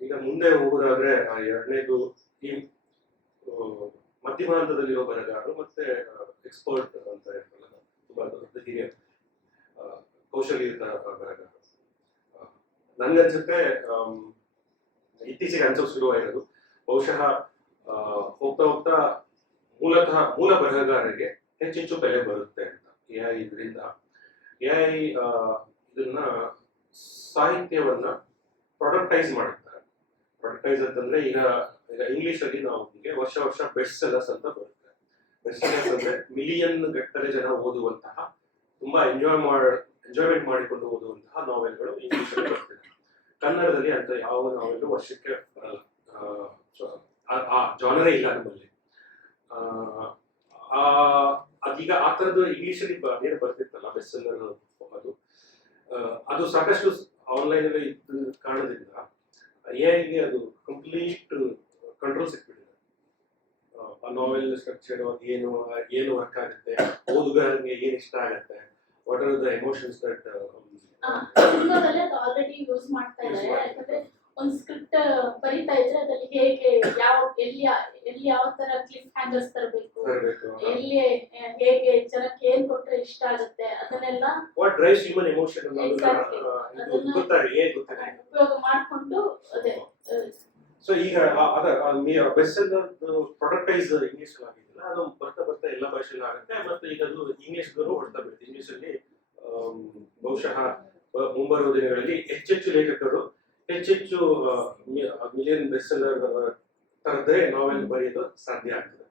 ಈಗ ಮುಂದೆ ಹೋಗೋದಾದ್ರೆ ಎರಡನೇದು ಈ ಮಧ್ಯಮ ಹಂತದಲ್ಲಿರೋ ಬರಗಾರರು ಮತ್ತೆ ಎಕ್ಸ್ಪರ್ಟ್ ಅಂತ ಇರ್ತಲ್ಲ ತುಂಬಾ ಹಿರಿಯ ಕೌಶಲ್ಯ ಕೌಶಲ್ಯಯುತ ಬರಗಾರರು ಆ, ನನ್ಗನ್ಸುತ್ತೆ ಇತ್ತೀಚೆಗೆ ಅನ್ಸೋಕ್ ಶುರುವಾಗಿರೋದು ಬಹುಶಃ ಹೋಗ್ತಾ ಹೋಗ್ತಾ ಮೂಲತಃ ಮೂಲ ಬರಹಗಾರರಿಗೆ ಹೆಚ್ಚೆಚ್ಚು ಬೆಲೆ ಬರುತ್ತೆ ಅಂತ ಎ ಐ ಇದರಿಂದ. ಎ ಐ ಇದನ್ನ ಸಾಹಿತ್ಯವನ್ನ ಪ್ರೊಡಕ್ಟೈಸ್ ಮಾಡುತ್ತಾರೆ ಪ್ರೊಡಕ್ಟೈಸ್ ಅಂತಂದ್ರೆ ಈಗ ಈಗ ಇಂಗ್ಲಿಷ್ ಅಲ್ಲಿ ನಾವು ವರ್ಷ ವರ್ಷ ಬೆಸ್ಟ್ ಸೆಲ್ಲರ್ಸ್ ಅಂತ ಬರುತ್ತೆ. ಬೆಸ್ಟ್ ಸೆಲ್ಲರ್ಸ್ ಅಂದ್ರೆ ಮಿಲಿಯನ್ ಗಟ್ಟಲೆ ಜನ ಓದುವಂತಹ, ತುಂಬಾ ಎಂಜಾಯ್ ಮಾಡ ಎಂಜಾಯ್ಮೆಂಟ್ ಮಾಡಿಕೊಂಡು ಓದುವಂತಹ ನಾವೆಲ್ಗಳು ಇಂಗ್ಲಿಷ್ ಅಲ್ಲಿ ಬರ್ತಿದೆ. ಕನ್ನಡದಲ್ಲಿ ಅಂತ ಯಾವ ನಾವೆಲ್ಲೂ ವರ್ಷಕ್ಕೆ ಬರಲ್ಲ. ಆ, ಜಾನರೇ ಇಲ್ಲ ನಮ್ಮಲ್ಲಿ. ಅದೀಗ ಆ ಥರದ್ದು ಇಂಗ್ಲೀಷಲ್ಲಿ ಏನು ಬರ್ತಿತ್ತಲ್ಲ ಬೆಸ್ಸೆಲ್ಲರ್ ಅದು ಅದು. ಸಾಕಷ್ಟು ಆನ್ಲೈನಲ್ಲಿ ಇದ್ದ ಕಾರಣದಿಂದ ಎಐಗೆ ಅದು ಕಂಪ್ಲೀಟ್ ಕಂಟ್ರೋಲ್ ಸಿಕ್ಬಿಟ್ಟಿದೆ. ಆ, ನಾವೆಲ್ ಸ್ಟ್ರಕ್ಚರ್ ಏನು ಏನು ವರ್ಕ್ ಆಗುತ್ತೆ ಓದುಗರಿಗೆ ಏನು ಇಷ್ಟ ಆಗುತ್ತೆ what are the emotions that already use ಮಾಡ್ತಾ ಇದ್ದಾರೆ. ಒಂದ್ ಸ್ಕ್ರಿಪ್ಟ್ ಬರೀತಾ ಇದ್ರೆ ಅದ್ರಲ್ಲಿ ಹೇಗೆ ಯಾವ ಎಲ್ಲಿ ಎಲ್ಲಿ ಯಾವ ತರ ಕ್ಲಿಪ್ ಹ್ಯಾಂಗರ್ಸ್ ತರಬೇಕು ಎಲ್ಲಿ ಹೇಗೆ ಜನಕ್ಕೆ ಏನ್ ಕೊಟ್ರೆ ಇಷ್ಟ ಆಗುತ್ತೆ ಅದನ್ನೆಲ್ಲ ವಾಟ್ ಡ್ರೈವ್ಸ್ ಹ್ಯೂಮನ್ ಎಮೋಷನ್ ಉಪಯೋಗ ಮಾಡ್ಕೊಂಡು ಅದೇ ಸೊ ಈಗ ಅದ ಬೆಸ್ಟ್ ಪ್ರೊಡಕ್ಟೈಸ್ ಇಂಗ್ಲಿಷ್ ಆಗಿದ್ದಿಲ್ಲ ಅದು ಬರ್ತಾ ಬರ್ತಾ ಎಲ್ಲ ಭಾಷೆಲ್ಲೂ ಆಗುತ್ತೆ ಮತ್ತೆ ಈಗ ಅದು ಇಂಗ್ಲಿಷ್ಗೂ ಹೊಡ್ತಾ ಬೀಳುತ್ತೆ ಇಂಗ್ಲಿಷ್ ಅಲ್ಲಿ ಬಹುಶಃ ಮುಂಬರುವ ದಿನಗಳಲ್ಲಿ ಹೆಚ್ಚೆಚ್ಚು ಲೇಖಕರು ಹೆಚ್ಚೆಚ್ಚು ಮಿಲಿಯನ್ ಬೆಸ್ಟ್ಸೆಲ್ಲರ್ ಸೆಲ್ಲರ್ ತರದೇ ನಾವೆಲ್ ಬರೆಯೋದು ಸಾಧ್ಯ ಆಗ್ತದೆ.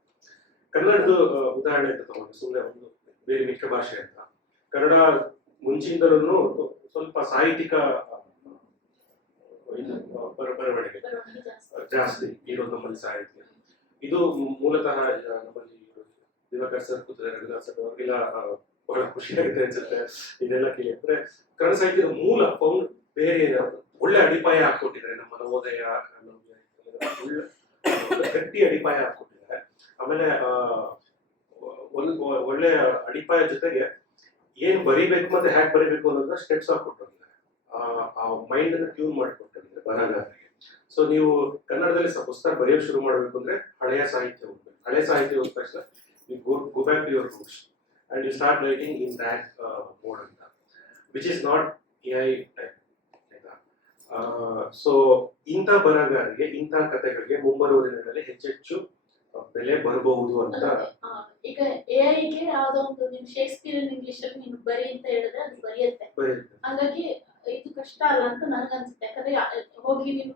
ಕನ್ನಡದ ಉದಾಹರಣೆ ಅಂತ ತಗೊಂಡು ಸುಮ್ಮನೆ ಒಂದು ಬೇರೆ ಮಿಕ್ಕ ಭಾಷೆ ಅಂತ. ಕನ್ನಡ ಮುಂಚಿನಿಂದಲೂ ಸ್ವಲ್ಪ ಸಾಹಿತ್ಯಿಕ ಬರವಣಿಗೆ ಜಾಸ್ತಿ. ಇರೋದು ನಮ್ಮಲ್ಲಿ ಸಾಹಿತ್ಯ. ಇದು ಮೂಲತಃ ನಮ್ಮಲ್ಲಿ ದಿವಾಕರ್ ಸರ್ ಕೂತಿದ್ದಾರೆ ರಘುನಾಥ್ ಸರ್ ಅವ್ರಿಗೆಲ್ಲ ಬಹಳ ಖುಷಿ ಆಗುತ್ತೆ ಅನ್ಸುತ್ತೆ. ಇದೆಲ್ಲ ಕೇಳಿದ್ರೆ ಕನ್ನಡ ಸಾಹಿತ್ಯದ ಮೂಲ ಫೌಂಡ್ ಬೇರೆ ಏನಾದ್ರು ಒಳ್ಳೆ ಅಡಿಪಾಯ ಹಾಕೊಟ್ಟಿದ್ದಾರೆ ನಮ್ಮ ನವೋದಯ ಗಟ್ಟಿ ಅಡಿಪಾಯ ಹಾಕೊಟ್ಟಿದ್ದಾರೆ ಆಮೇಲೆ ಒಂದು ಒಳ್ಳೆ ಅಡಿಪಾಯ ಜೊತೆಗೆ ಏನ್ ಬರಿಬೇಕು ಮತ್ತೆ ಹ್ಯಾಕ್ ಬರಿಬೇಕು ಅನ್ನೋದನ್ನ ಸ್ಟೆಪ್ಸ್ ಹಾಕೊಟ್ಟಿದ್ದಾರೆ ಆ ಮೈಂಡ್ ಅನ್ನ ಟ್ಯೂನ್ ಮಾಡಿಕೊಟ್ಟಿದ್ದಾರೆ ಬರಹಗಾರರಿಗೆ. ಸೊ ನೀವು ಕನ್ನಡದಲ್ಲಿ ಪುಸ್ತಕ ಬರೆಯೋಕೆ ಶುರು ಮಾಡಬೇಕು ಅಂದ್ರೆ ಹಳೆಯ ಸಾಹಿತ್ಯ ಓದ್ಬೇಕು. ಹಳೆಯ ಸಾಹಿತ್ಯ ಓದಿದ ತಕ್ಷಣ you go go back to your roots and you start writing in that mode ಅಂತ. Which is not A I ಆಯ್ತಾ ಸೊ ಇಂಥ ಬರಹಗಾರರಿಗೆ ಇಂಥ ಕಥೆಗಳಿಗೆ ಮುಂಬರುವ ದಿನಗಳಲ್ಲಿ ಹೆಚ್ಚೆಚ್ಚು ಬೆಲೆ ಬರಬಹುದು ಅಂತ ಈಗ ಎ ಐಗೆ ಯಾವ್ದೋ ಒಂದು ನಿಮ್ ಶೇಕ್ಸ್ಪಿಯರ್ ಇಂಗ್ಲಿಷ್ ಅಲ್ಲಿ ನೀನು ಬರಿ ಅಂತ ಹೇಳಿದ್ರೆ ಅದು ಬರೆಯುತ್ತೆ. ಹಾಗಾಗಿ ಇದು ಕಷ್ಟ ಅಲ್ಲ ಅಂತ ನನ್ಗನ್ಸುತ್ತೆ. ಯಾಕಂದ್ರೆ ಹೋಗಿ ನೀವು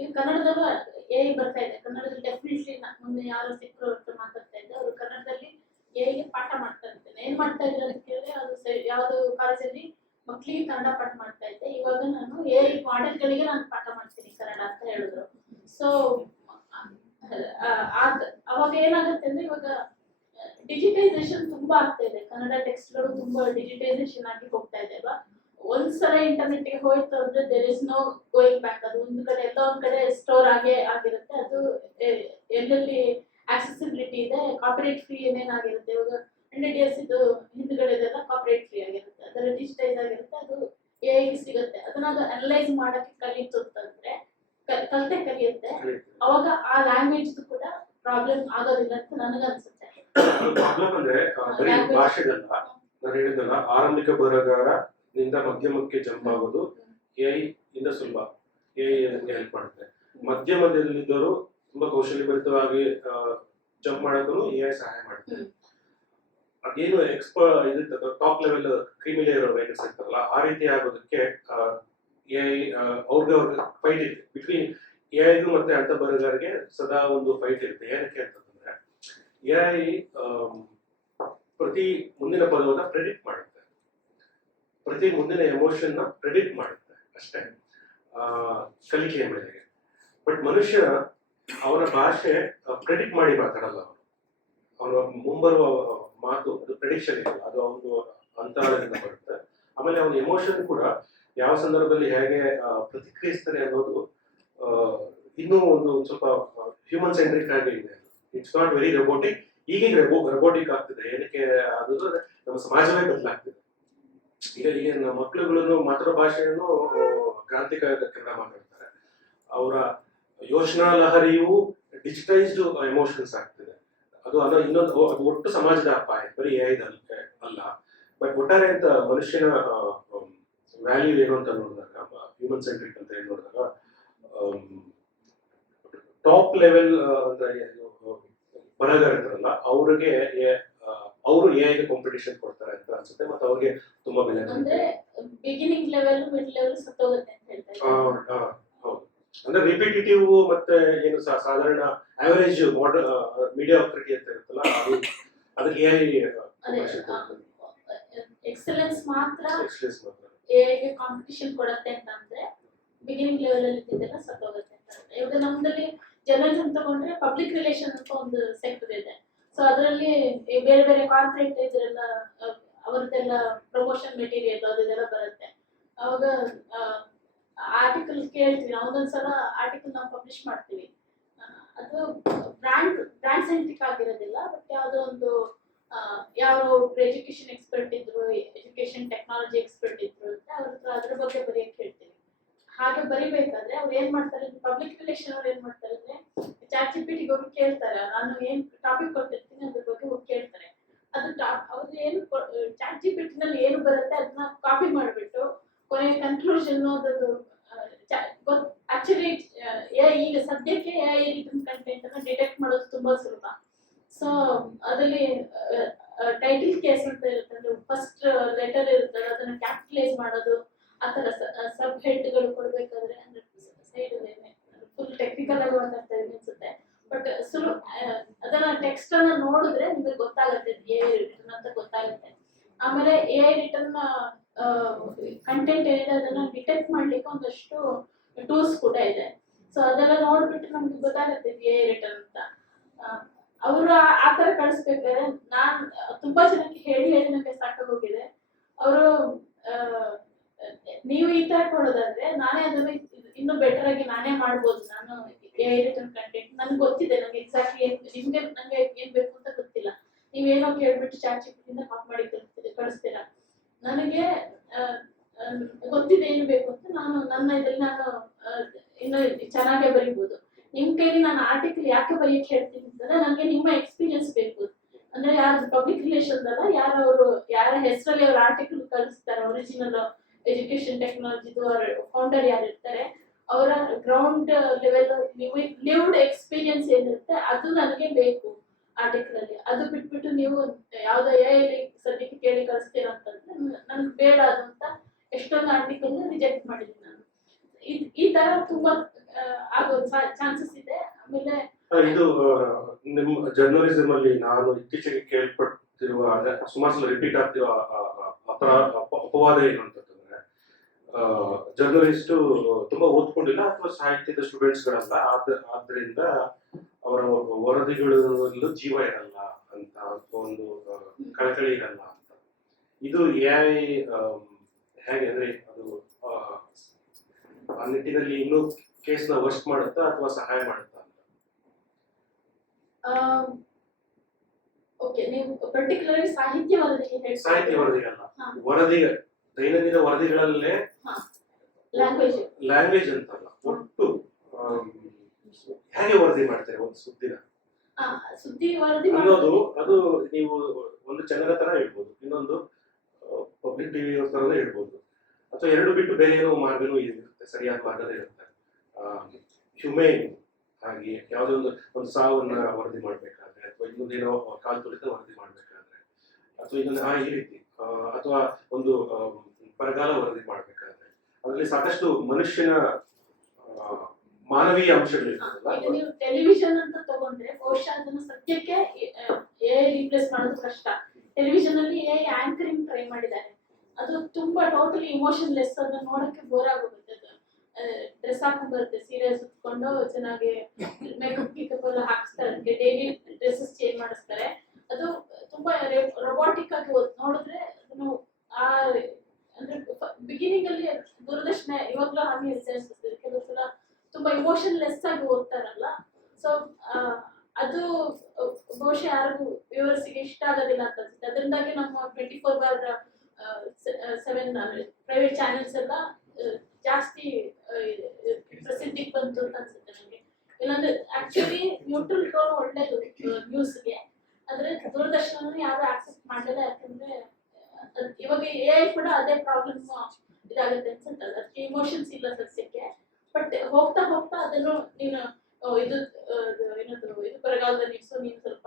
ಈಗ ಕನ್ನಡದಲ್ಲೂ ಎ ಐ ಬರ್ತಾ ಇದೆ. ಕನ್ನಡದಲ್ಲಿ ಡೆಫಿನೆಟ್ಲಿ ಮೊನ್ನೆ ಯಾರು ಸಿಕ್ಕರು ಅಂತ ಮಾತಾಡ್ತಾ ಇದ್ದೆ ಅವರು ಕನ್ನಡದಲ್ಲಿ ಎ ಗೆ ಪಾಠ ಮಾಡ್ತಾ ಇರ್ತೇನೆ ಏನ್ ಮಾಡ್ತಾ ಇದ್ರು ಅಂತ ಕೇಳಿದ್ರೆ ಅದು ಯಾವ್ದು ಕಾಲೇಜಲ್ಲಿ ಮಕ್ಳಿಗೆ ಕನ್ನಡ ಪಾಠ ಮಾಡ್ತಾ ಇದ್ದೆ. ಇವಾಗ ನಾನು ಐ ಮಾಡೆಲ್ಗಳಿಗೆ ನಾನು ಪಾಠ ಮಾಡ್ತೀನಿ ಕನ್ನಡ ಅಂತ ಹೇಳಿದ್ರು. ಸೊ ಅವಾಗ ಏನಾಗುತ್ತೆ ಅಂದ್ರೆ ಇವಾಗ ಡಿಜಿಟೈಸೇಷನ್ ತುಂಬಾ ಆಗ್ತಾ ಇದೆ. ಕನ್ನಡ ಟೆಕ್ಸ್ಟ್ಗಳು ತುಂಬಾ ಡಿಜಿಟೈಸೇಷನ್ ಆಗಿ ಹೋಗ್ತಾ ಇದೆ ಅಲ್ವಾ? ಒಂದ್ಸಲ ಇಂಟರ್ನೆಟ್ಗೆ ಹೋಯ್ತು ಅಂದ್ರೆ there is no going back ಅದು ಒಂದು ಕಡೆ ಎಲ್ಲ ಒಂದ್ ಕಡೆ ಸ್ಟೋರ್ ಆಗೇ ಆಗಿರುತ್ತೆ. ಅದು ಎಲ್ಲೆಲ್ಲಿ ಆಕ್ಸೆಸಿಬಿಲಿಟಿ ಇದೆ ಕಾಪರೇಟ್ ಫ್ರೀ ಏನೇನಾಗಿರುತ್ತೆ? ಇವಾಗ ಹಂಡ್ರೆಡ್ ಇಯರ್ಸ್ ಇದು ಹಿಂದ್ಗಡೆದೆಲ್ಲ ಕಾಪರೇಟ್ ಫ್ರೀ ಆಗಿರುತ್ತೆ. ಅದರ ಡಿಜಿಟೈಸ್ ಆಗಿರುತ್ತೆ. ಅದು ಎ ಸಿಗುತ್ತೆ. ಅದನ್ನ ಅದು ಅನಲೈಸ್ ಮಾಡಕ್ಕೆ ಕಲಿತು ಅಂತಂದ್ರೆ ಕಲಿತೆ ಕಲಿಯುತ್ತೆ. ಅವಾಗ ಆ ಲ್ಯಾಂಗ್ವೇಜ್ ಕೂಡ ಪ್ರಾಬ್ಲಮ್ ಆಗೋದಿಲ್ಲ ಅಂತ ನನಗನ್ಸುತ್ತೆ ಪ್ರಾಬ್ಲಮ್ ಅಂದ್ರೆ ಬರೀ. ಭಾಷೆಗಲ್ಲ. ನಾನು ಹೇಳಿದ್ದಲ್ಲ ಆರಂಭಿಕ ಬರಹಗಾರ ನಿಂದ ಮಧ್ಯಮಕ್ಕೆ ಜಂಪ್ ಆಗೋದು ಎಐ ಇಂದ ಸುಲಭ. ಎ ಹೆಲ್ಪ್ ಮಾಡುತ್ತೆ. ಮಧ್ಯಮದಲ್ಲಿದ್ದವರು ತುಂಬಾ ಕೌಶಲ್ಯಭರಿತವಾಗಿ ಜಂಪ್ ಮಾಡೋಕ್ಕೂ ಎ ಸಹಾಯ ಮಾಡುತ್ತೆ. ಅದೇನು ಎಕ್ಸ್ಪ ಇದು ಟಾಪ್ ಲೆವೆಲ್ ಕ್ರಿಮಿಲೇರ್ ರೈಟರ್ಸ್ ಇರ್ತಾರಲ್ಲ, ಆ ರೀತಿ ಆಗೋದಕ್ಕೆ ಎ ಅವ್ರಿಗೆ ಅವ್ರಿಗೆ ಫೈಟ್ ಇರುತ್ತೆ ಬಿಟ್ವೀನ್ ಎ ಐಗೂ ಮತ್ತೆ ಅಂತ ಬರೋದಾರಿಗೆ ಸದಾ ಒಂದು ಫೈಟ್ ಇರುತ್ತೆ. ಏನಕ್ಕೆ ಅಂತಂದ್ರೆ ಎ ಐ ಪ್ರತಿ ಮುಂದಿನ ಪದವನ್ನ ಪ್ರೆಡಿಕ್ಟ್ ಮಾಡುತ್ತೆ. ಪ್ರತಿ ಮುಂದಿನ ಎಮೋಷನ್ನ ಪ್ರೆಡಿಕ್ಟ್ ಮಾಡುತ್ತೆ ಅಷ್ಟೇ. ಕಲಿಕೆಯ ಮೇಲೆಗೆ ಬಟ್ ಮನುಷ್ಯ ಅವರ ಭಾಷೆ ಪ್ರೆಡಿಕ್ಟ್ ಮಾಡಿ ಮಾತಾಡಲ್ಲ ಅವರು ಅವರು ಮುಂಬರುವ ಮಾತು ಅದು ಪ್ರೆಡಿಕ್ಷನ್ ಇರಲ್ಲ ಅದು ಅವನು ಅಂತರಾಳದಿಂದ ಬರುತ್ತೆ. ಆಮೇಲೆ ಅವನ ಎಮೋಷನ್ ಕೂಡ ಯಾವ ಸಂದರ್ಭದಲ್ಲಿ ಹೇಗೆ ಪ್ರತಿಕ್ರಿಯಿಸ್ತಾನೆ ಅನ್ನೋದು ಇನ್ನೂ ಒಂದು ಸ್ವಲ್ಪ ಹ್ಯೂಮನ್ ಸೆಂಟ್ರಿಕ್ ಆಗಿ ಇದೆ. ಇಟ್ಸ್ ನಾಟ್ ವೆರಿ ರೋಬೋಟಿಕ್ ಈಗೀಗ ರೋಬೋಟಿಕ್ ಆಗ್ತಿದೆ. ಏನಕ್ಕೆ ಅದು ನಮ್ಮ ಸಮಾಜವೇ ಬದಲಾಗ್ತಿದೆ. ಈಗ ಈಗ ಮಕ್ಕಳುಗಳನ್ನು ಮಾತೃ ಭಾಷೆಯನ್ನು ಆ, ಕ್ರಾಂತಿಕಾರಕ ಕನ್ನಡ ಮಾತಾಡ್ತಾರೆ. ಅವರ ಯೋಚನಾ ಲಹರಿಯು ಡಿಜಿಟೈಸ್ಡ್ ಎಮೋಷನ್ಸ್ ಆಗ್ತಿದೆ. ಅದು ಅಲ್ಲ ಇನ್ನೊಂದು ಅದು ಒಟ್ಟು ಸಮಾಜದ ಅಪಾಯ ಬರೀ ಎ ಅಲ್ಲ. ಬಟ್ ಒಟ್ಟಾರೆ ಅಂತ ಮನುಷ್ಯನ ವ್ಯಾಲ್ಯೂ ಏನು ಅಂತ ನೋಡಿದಾಗ ಹ್ಯೂಮನ್ ಸೆಂಟ್ರಿಕ್ ಅಂತ ಹೇಳಿ ನೋಡಿದಾಗ ಟಾಪ್ ಲೆವೆಲ್ ಅಂದ್ರೆ ಅವ್ರಿಗೆ ಅವರು ಎಐಗೆ ಕಾಂಪಿಟೇಷನ್ ಕೊಡ್ತಾರೆ ಅಂತ ಅನ್ಸುತ್ತೆ ಮತ್ತೆ ಅವ್ರಿಗೆ ತುಂಬಾ ಬೆಲೆ ಬಿಗಿನಿಂಗ್ ಲೆವೆಲ್ ಮಿಡ್ ಲೆವೆಲ್ ಸತ್ತೋಗುತ್ತೆ ಅಂತ ಹೇಳ್ತಾರೆ ಅಂದ್ರೆ ರಿಪಿಟೇಟಿವ್ ಮತ್ತೆ ಏನು ಸಾಧಾರಣ ಆವರೇಜ್ ಮಾಡಲ್ ಮೀಡಿಯಾ ಆಪರೇಟಿ ಅಂತ ಇರುತ್ತಲ್ಲ ಅದು ಅದಕ್ಕೆ ಎಕ್ಸಲೆನ್ಸ್ ಮಾತ್ರ ಎಕ್ಸಲೆನ್ಸ್ ಮಾತ್ರ. ಎಗೆ ಕಾಂಪಿಟಿಷನ್ ಕೊಡುತ್ತೆ ಅಂತಂದ್ರೆ ಬಿಗಿನಿಂಗ್ ಲೆವೆಲ್ ಅಲ್ಲಿ ಇದ್ದಿದ್ದೆಲ್ಲ ಸತ್ತೋಗುತ್ತೆ ಅಂತ. ಇವಾಗ ನಮ್ದಲ್ಲಿ ಅಂತ ತಗೊಂಡ್ರೆ ಪಬ್ಲಿಕ್ ರಿಲೇಷನ್ ಅಂತ ಒಂದು ಸೆಕ್ಟರ್ ಇದೆ. ಸೊ ಅದರಲ್ಲಿ ಬೇರೆ ಬೇರೆ ಕಾರ್ಪೊರೇಟ್ ಇದರೆಲ್ಲ ಅವರದ್ದೆಲ್ಲ ಪ್ರಮೋಷನ್ ಮೆಟೀರಿಯಲ್ ಅದೆಲ್ಲ ಬರುತ್ತೆ. ಅವಾಗ ಆರ್ಟಿಕಲ್ ಕೇಳ್ತೀವಿ. ಒಂದೊಂದ್ಸಲ ಆರ್ಟಿಕಲ್ ನಾವು ಪಬ್ಲಿಷ್ ಮಾಡ್ತೀವಿ. ಅದು ಬ್ರ್ಯಾಂಡ್ ಬ್ರ್ಯಾಂಡ್ ಸೆಂಟ್ರಿಕ್ ಆಗಿರೋದಿಲ್ಲ ಬಟ್ ಯಾವುದೋ ಒಂದು ಯಾರು ಎಜುಕೇಶನ್ ಎಕ್ಸ್ಪರ್ಟ್ ಇದ್ರು ಎಜುಕೇಶನ್ ಟೆಕ್ನಾಲಜಿ ಎಕ್ಸ್ಪರ್ಟ್ ಇದ್ರು ಅಂತ ಅವ್ರ ಹತ್ರ ಅದ್ರ ಬಗ್ಗೆ ಬರೆಯಕ್ಕೆ ಹೇಳ್ತೀವಿ. ಹಾಗೆ ಬರಿಬೇಕಾದ್ರೆ ಅವ್ರು ಏನ್ ಮಾಡ್ತಾರೆ ಪಬ್ಲಿಕ್ ರಿಲೇಷನ್ ಅವ್ರು ಏನ್ ಮಾಡ್ತಾರೆ ಅಂದ್ರೆ ಚಾಟ್ ಹೋಗಿ ಕೇಳ್ತಾರೆ. ನಾನು ಏನ್ ಟಾಪಿಕ್ ಕೊಟ್ಟಿರ್ತೀನಿ ಅದ್ರ ಬಗ್ಗೆ ಹೋಗಿ ಕೇಳ್ತಾರೆ. ಅದು ಟಾಪ್ ಅವ್ರು ಏನು ಚಾಟ್ ಜಿಪಿಟಿನಲ್ಲಿ ಏನು ಬರುತ್ತೆ ಅದನ್ನ ಕಾಪಿ ಮಾಡಿಬಿಟ್ಟು ಕೊನೆಗೆ ಕನ್ಕ್ಲೂಷನ್ ಅದದ್ದು ಆಕ್ಚುಲಿ ಈಗ ಸದ್ಯಕ್ಕೆ ಎ ರಿಟರ್ನ್ ಕಂಟೆಂಟ್ ಅನ್ನು ಡಿಟೆಕ್ಟ್ ಮಾಡೋದು ತುಂಬಾ ಸುಲಭ. ಸೊ ಅದರಲ್ಲಿ ಟೈಟಲ್ ಕೇಸ್ ಅಂತ ಇರುತ್ತೆ. ಅಂದ್ರೆ ಫಸ್ಟ್ ಲೆಟರ್ ಇರುತ್ತೆ. ಅದನ್ನ ಕ್ಯಾಪಿಟಲೈಸ್ ಮಾಡೋದು, ಆ ತರ ಸಬ್ ಹೆಡ್ಗಳು ಕೊಡ್ಬೇಕಾದ್ರೆ ಅಂದ್ರೆ ಸೈಡ್ ಫುಲ್ ಟೆಕ್ನಿಕಲ್ ಆಗಿ ಅನ್ಸುತ್ತೆ ಬಟ್ ಸುಲಭ ಅದನ್ನ ಟೆಕ್ಸ್ಟ್ ಅನ್ನ ನೋಡಿದ್ರೆ ನಿಮ್ಗೆ ಗೊತ್ತಾಗುತ್ತೆ ಎ ಐ ರಿಟರ್ನ್ ಅಂತ ಗೊತ್ತಾಗುತ್ತೆ ಆಮೇಲೆ ಎ ಐ ರಿಟರ್ನ್ ಕಂಟೆಂಟ್ ಏನಿದೆ ಅದನ್ನ ಡಿಟೆಕ್ಟ್ ಮಾಡ್ಲಿಕ್ಕೆ ಒಂದಷ್ಟು ಟೂಲ್ಸ್ ಕೂಡ ಇದೆ. ಸೊ ಅದೆಲ್ಲ ನೋಡ್ಬಿಟ್ಟು ನಮ್ಗೆ ಗೊತ್ತಾಗುತ್ತೆ ಐ ರಿಟರ್ನ್ ಅಂತ ಅವರು ಆ ತರ ಕಳಿಸ್ಬೇಕಾದ್ರೆ ನಾನ್ ತುಂಬಾ ಜನಕ್ಕೆ ಹೇಳಿ ಹೇಳಿ ನನಗೆ ಸಾಕಾಗೋಗಿದೆ ಅವರು ನೀವು ಈ ತರ ಕೊಡೋದಾದ್ರೆ ನಾನೇ ಅದನ್ನ ಇನ್ನು ಬೆಟರ್ ಆಗಿ ನಾನೇ ಮಾಡ್ಬೋದು ನಾನು ರಿಟರ್ನ್ ಕಂಟೆಂಟ್ ನನ್ಗೆ ಗೊತ್ತಿದೆ ನಂಗೆ ಎಕ್ಸಾಕ್ಟ್ಲಿ ಏನ್ ನಿಮ್ಗೆ ನಂಗೆ ಏನ್ ಬೇಕು ಅಂತ ಗೊತ್ತಿಲ್ಲ ನೀವೇನೋ ಕೇಳ್ಬಿಟ್ಟು ಚಾಟ್ ಜಿಪಿಟಿಂದ ಕಾಪಿ ಮಾಡಿ ಕಳಿಸ್ತೀರ ಕಳಿಸ್ತೀರಾ ನನಗೆ ಆ, ಆ, ಗೊತ್ತಿದೆ ಏನು ಬೇಕು ಅಂತ ನಾನು ನನ್ನ ಇದ್ರಲ್ಲಿ ನಾನು ಆ, ಇನ್ನು ಚೆನ್ನಾಗೇ ಬರಿಬೋದು ಕೈಲಿ ನಾನು ಆರ್ಟಿಕಲ್ ಯಾಕೆ ಬರೆಯಕ್ಕೆ ಹೇಳ್ತೀನಿ ಅಂತಂದ್ರೆ ನನಗೆ ನಿಮ್ಮ ಎಕ್ಸ್ಪೀರಿಯನ್ಸ್ ಬೇಕು. ಅಂದ್ರೆ ಯಾರು ಪಬ್ಲಿಕ್ ರಿಲೇಷನ್ಸ್ ಅಲ್ಲ, ಯಾರು ಅವರು, ಯಾರ ಹೆಸರಲ್ಲಿ ಅವ್ರ ಆರ್ಟಿಕಲ್ ಕಳಿಸ್ತಾರೆ ಒರಿಜಿನಲ್ ಎಜುಕೇಶನ್ ಟೆಕ್ನಾಲಜಿದು ಅವ್ರ ಫೌಂಡರ್ ಯಾರು ಇರ್ತಾರೆ, ಅವರ ಗ್ರೌಂಡ್ ಲೆವೆಲ್ ಲಿವ್ಡ್ ಎಕ್ಸ್ಪೀರಿಯನ್ಸ್ ಏನಿರುತ್ತೆ, ಅದು ನನಗೆ ಬೇಕು ಆರ್ಟಿಕಲ್ ಅಲ್ಲಿ. ಅದು ಬಿಟ್ಬಿಟ್ಟು ನೀವು ಯಾವ್ದೋ ಎ ಸರ್ಟಿಫಿಕೇಟ್ ಕೇಳಿ ಕಳಿಸ್ತೀರ ಅಂತಂದ್ರೆ, ನನ್ಗೆ ಬೇಡ ಅದಂತ ಎಷ್ಟೊಂದು ಆರ್ಟಿಕಲ್ ರಿಜೆಕ್ಟ್ ಮಾಡಿದ್ದೀನಿ ನಾನು. ಈ- ತರ ತುಂಬಾ ಚಾನ್ಸಸ್ ಇದೆ. ಆಮೇಲೆ ಇದು, ನಿಮ್ಮ ಜರ್ನಲಿಸಂ ಅಲ್ಲಿ ನಾನು ಇತ್ತೀಚೆಗೆ ಕೇಳ್ಪಟ್ಟಿರುವ ಸುಮಾರು ಸಲ ರಿಪೀಟ್ ಆಗ್ತಿರುವ ಅಪವಾದ ಏನು ಅಂತಂದ್ರೆ ಜರ್ನಲಿಸ್ಟ್ ತುಂಬಾ ಓದ್ಕೊಂಡಿಲ್ಲ, ಅಥವಾ ಸಾಹಿತ್ಯದ ಸ್ಟೂಡೆಂಟ್ಸ್ ಗಳಲ್ಲ. ಆದ, ಆದ್ರಿಂದ ಅವರ ವರದಿಗಳಲ್ಲೂ ಜೀವ ಇರಲ್ಲ ಅಂತ ಒಂದು ಕಳಕಳಿ ಇರಲ್ಲ ಅಂತ. ಇದು ಎಐ ಹೇಗೆ, ಅಂದ್ರೆ ಅದು ಆ, ನಿಟ್ಟಿನಲ್ಲಿ ಇನ್ನೂ ಕೇಸ್ನ ವರ್ಸ್ಟ್ ಮಾಡುತ್ತಾ ಅಥವಾ ಸಹಾಯ ಮಾಡುತ್ತಾ ಅಂತ? ಓಕೆ ನೀವು ಪರ್ಟಿಕ್ಯುಲರ್ ಸಾಹಿತ್ಯ ವರದಿಗೆ ಸಾಹಿತ್ಯ ವರದಿಗಲ್ಲ. ಹಾ. ವರದಿ ದೈನಂದಿನ ವರದಿಗಳಲ್ಲೇ ಲ್ಯಾಂಗ್ವೇಜ್ ಲ್ಯಾಂಗ್ವೇಜ್ ಅಂತಲ್ಲ. ಒಟ್ಟು ಆಮ್, ಹೇಗೆ ವರದಿ ಮಾಡ್ತಾರೆ ಒಂದು ಸುದ್ದಿನ? ಸುದ್ದಿ ವರದಿ ಅನ್ನೋದು ಮಾಡೋದು ಅದು ನೀವು ಒಂದು ಚಂದ್ರ ತರ ಹೇಳ್ಬೋದು. ಇನ್ನೊಂದು ಪಬ್ಲಿಕ್ ಟಿವಿ ತರನೇ ಹೇಳ್ಬೋದು. ಅಥವಾ ಎರಡು ಬಿಟ್ಟು ಬೇರೆ ಏನೋ ಮಾರ್ಗನೂ ಇರುತ್ತೆ ಸರಿಯಾದ ಮಾರ್ಗದಲ್ಲಿ ಇರುತ್ತೆ. ಹ್ಯುಮೇನ್ ಹಾಗೆ ಯಾವುದೋ ಒಂದು ಒಂದು ಸಾವನ್ನ ವರದಿ ಮಾಡಬೇಕಾದ್ರೆ, ಅಥವಾ ಇನ್ನೊಂದೇನೋ ಕಾಲ್ ತುಳಿತ ವರದಿ ಮಾಡಬೇಕಾದ್ರೆ, ಅಥವಾ ಇನ್ನೊಂದು, ಆ, ಈ ರೀತಿ ಅಥವಾ ಒಂದು ಬರಗಾಲ ವರದಿ ಮಾಡಬೇಕಾದ್ರೆ, ಅದರಲ್ಲಿ ಸಾಕಷ್ಟು ಮನುಷ್ಯನ ಮಾನವೀಯ ಅಂಶಗಳಿರ್ತದಲ್ಲ ನೀವು ಟೆಲಿವಿಷನ್ ಅಂತ ತಗೊಂಡ್ರೆ ಬಹುಶಃ ಅದನ್ನ ಸದ್ಯಕ್ಕೆ ಎ ರೀಪ್ಲೇಸ್ ಮಾಡೋದು ಕಷ್ಟ. ಟೆಲಿವಿಷನ್ ಅಲ್ಲಿ ಎ ಆಂಕರಿಂಗ್ ಟ್ರೈ ಮಾಡಿದ್ದಾರೆ. ಅದು ತುಂಬಾ ಟೋಟಲಿ ಇಮೋಷನ್ ಲೆಸ್ ಅದನ್ನ ನೋಡಕ್ಕೆ ಬೋರ್ ಆಗೋಗುತ್ತೆ. ಡ್ರೆಸ್ ಹಾಕೊಂಡ್ ಬರುತ್ತೆ ಸೀರೆ ಸುತ್ಕೊಂಡು ಚೆನ್ನಾಗಿ ಮೇಕಪ್ ಗಿಕಪ್ ಎಲ್ಲ ಹಾಕಿಸ್ತಾರೆ ಡೈಲಿ ಡ್ರೆಸ್ಸಸ್ ಚೇಂಜ್ ಮಾಡಿಸ್ತಾರೆ. ಅದು ತುಂಬಾ ರೊಬಾಟಿಕ್ ಆಗಿ ನೋಡಿದ್ರೆ ಅದನ್ನು ಆ ಅಂದ್ರೆ ಬಿಗಿನಿಂಗ್ ಅಲ್ಲಿ ದೂರದರ್ಶನ ಇವಾಗ್ಲೂ ಹಾಗೆ ಅನ್ಸುತ್ತೆ. ಕೆಲವು ಸಲ ತುಂಬಾ ಇಮೋಷನ್ ಲೆಸ್ ಆಗಿ ಓದ್ತಾರಲ್ಲ. ಸೊ ಅದು ಬಹುಶಃ ಯಾರಿಗೂ ವ್ಯೂವರ್ಸಿಗೆ ಇಷ್ಟ ಆಗೋದಿಲ್ಲ ಅಂತ ಅನ್ಸುತ್ತೆ. ಅದರಿಂದಾಗಿ ನಮ್ಮ twenty four bar seven private channels ಎಲ್ಲ ಜಾಸ್ತಿ ಪ್ರಸಿದ್ಧಿ ಬಂತು ಅಂತ ಅನ್ಸುತ್ತೆ ನನಗೆ ಇಲ್ಲಾಂದ್ರೆ ಆಕ್ಚುಲಿ ನ್ಯೂಟ್ರಲ್ ಟೋನ್ ಒಳ್ಳೇದು ನ್ಯೂಸ್ಗೆ ಆದ್ರೆ ದೂರದರ್ಶನ ಯಾರು ಆಕ್ಸೆಪ್ಟ್ ಮಾಡಲಿಲ್ಲ, ಯಾಕಂದ್ರೆ ಇವಾಗ ಎ ಕೂಡ ಅದೇ ಪ್ರಾಬ್ಲಮ್ ಇದಾಗುತ್ತೆ ಅನ್ಸುತ್ತೆ ಅದಕ್ಕೆ ಇಮೋಷನ್ಸ್ ಇಲ್ಲ ಸಸ್ಯಕ್ಕೆ ಬಟ್ ಹೋಗ್ತಾ ಹೋಗ್ತಾ ಅದನ್ನು ನೀನು ಇದು ಏನದು, ಇದು ಬರಗಾಲದ ನ್ಯೂಸ್ ನೀನು ಸ್ವಲ್ಪ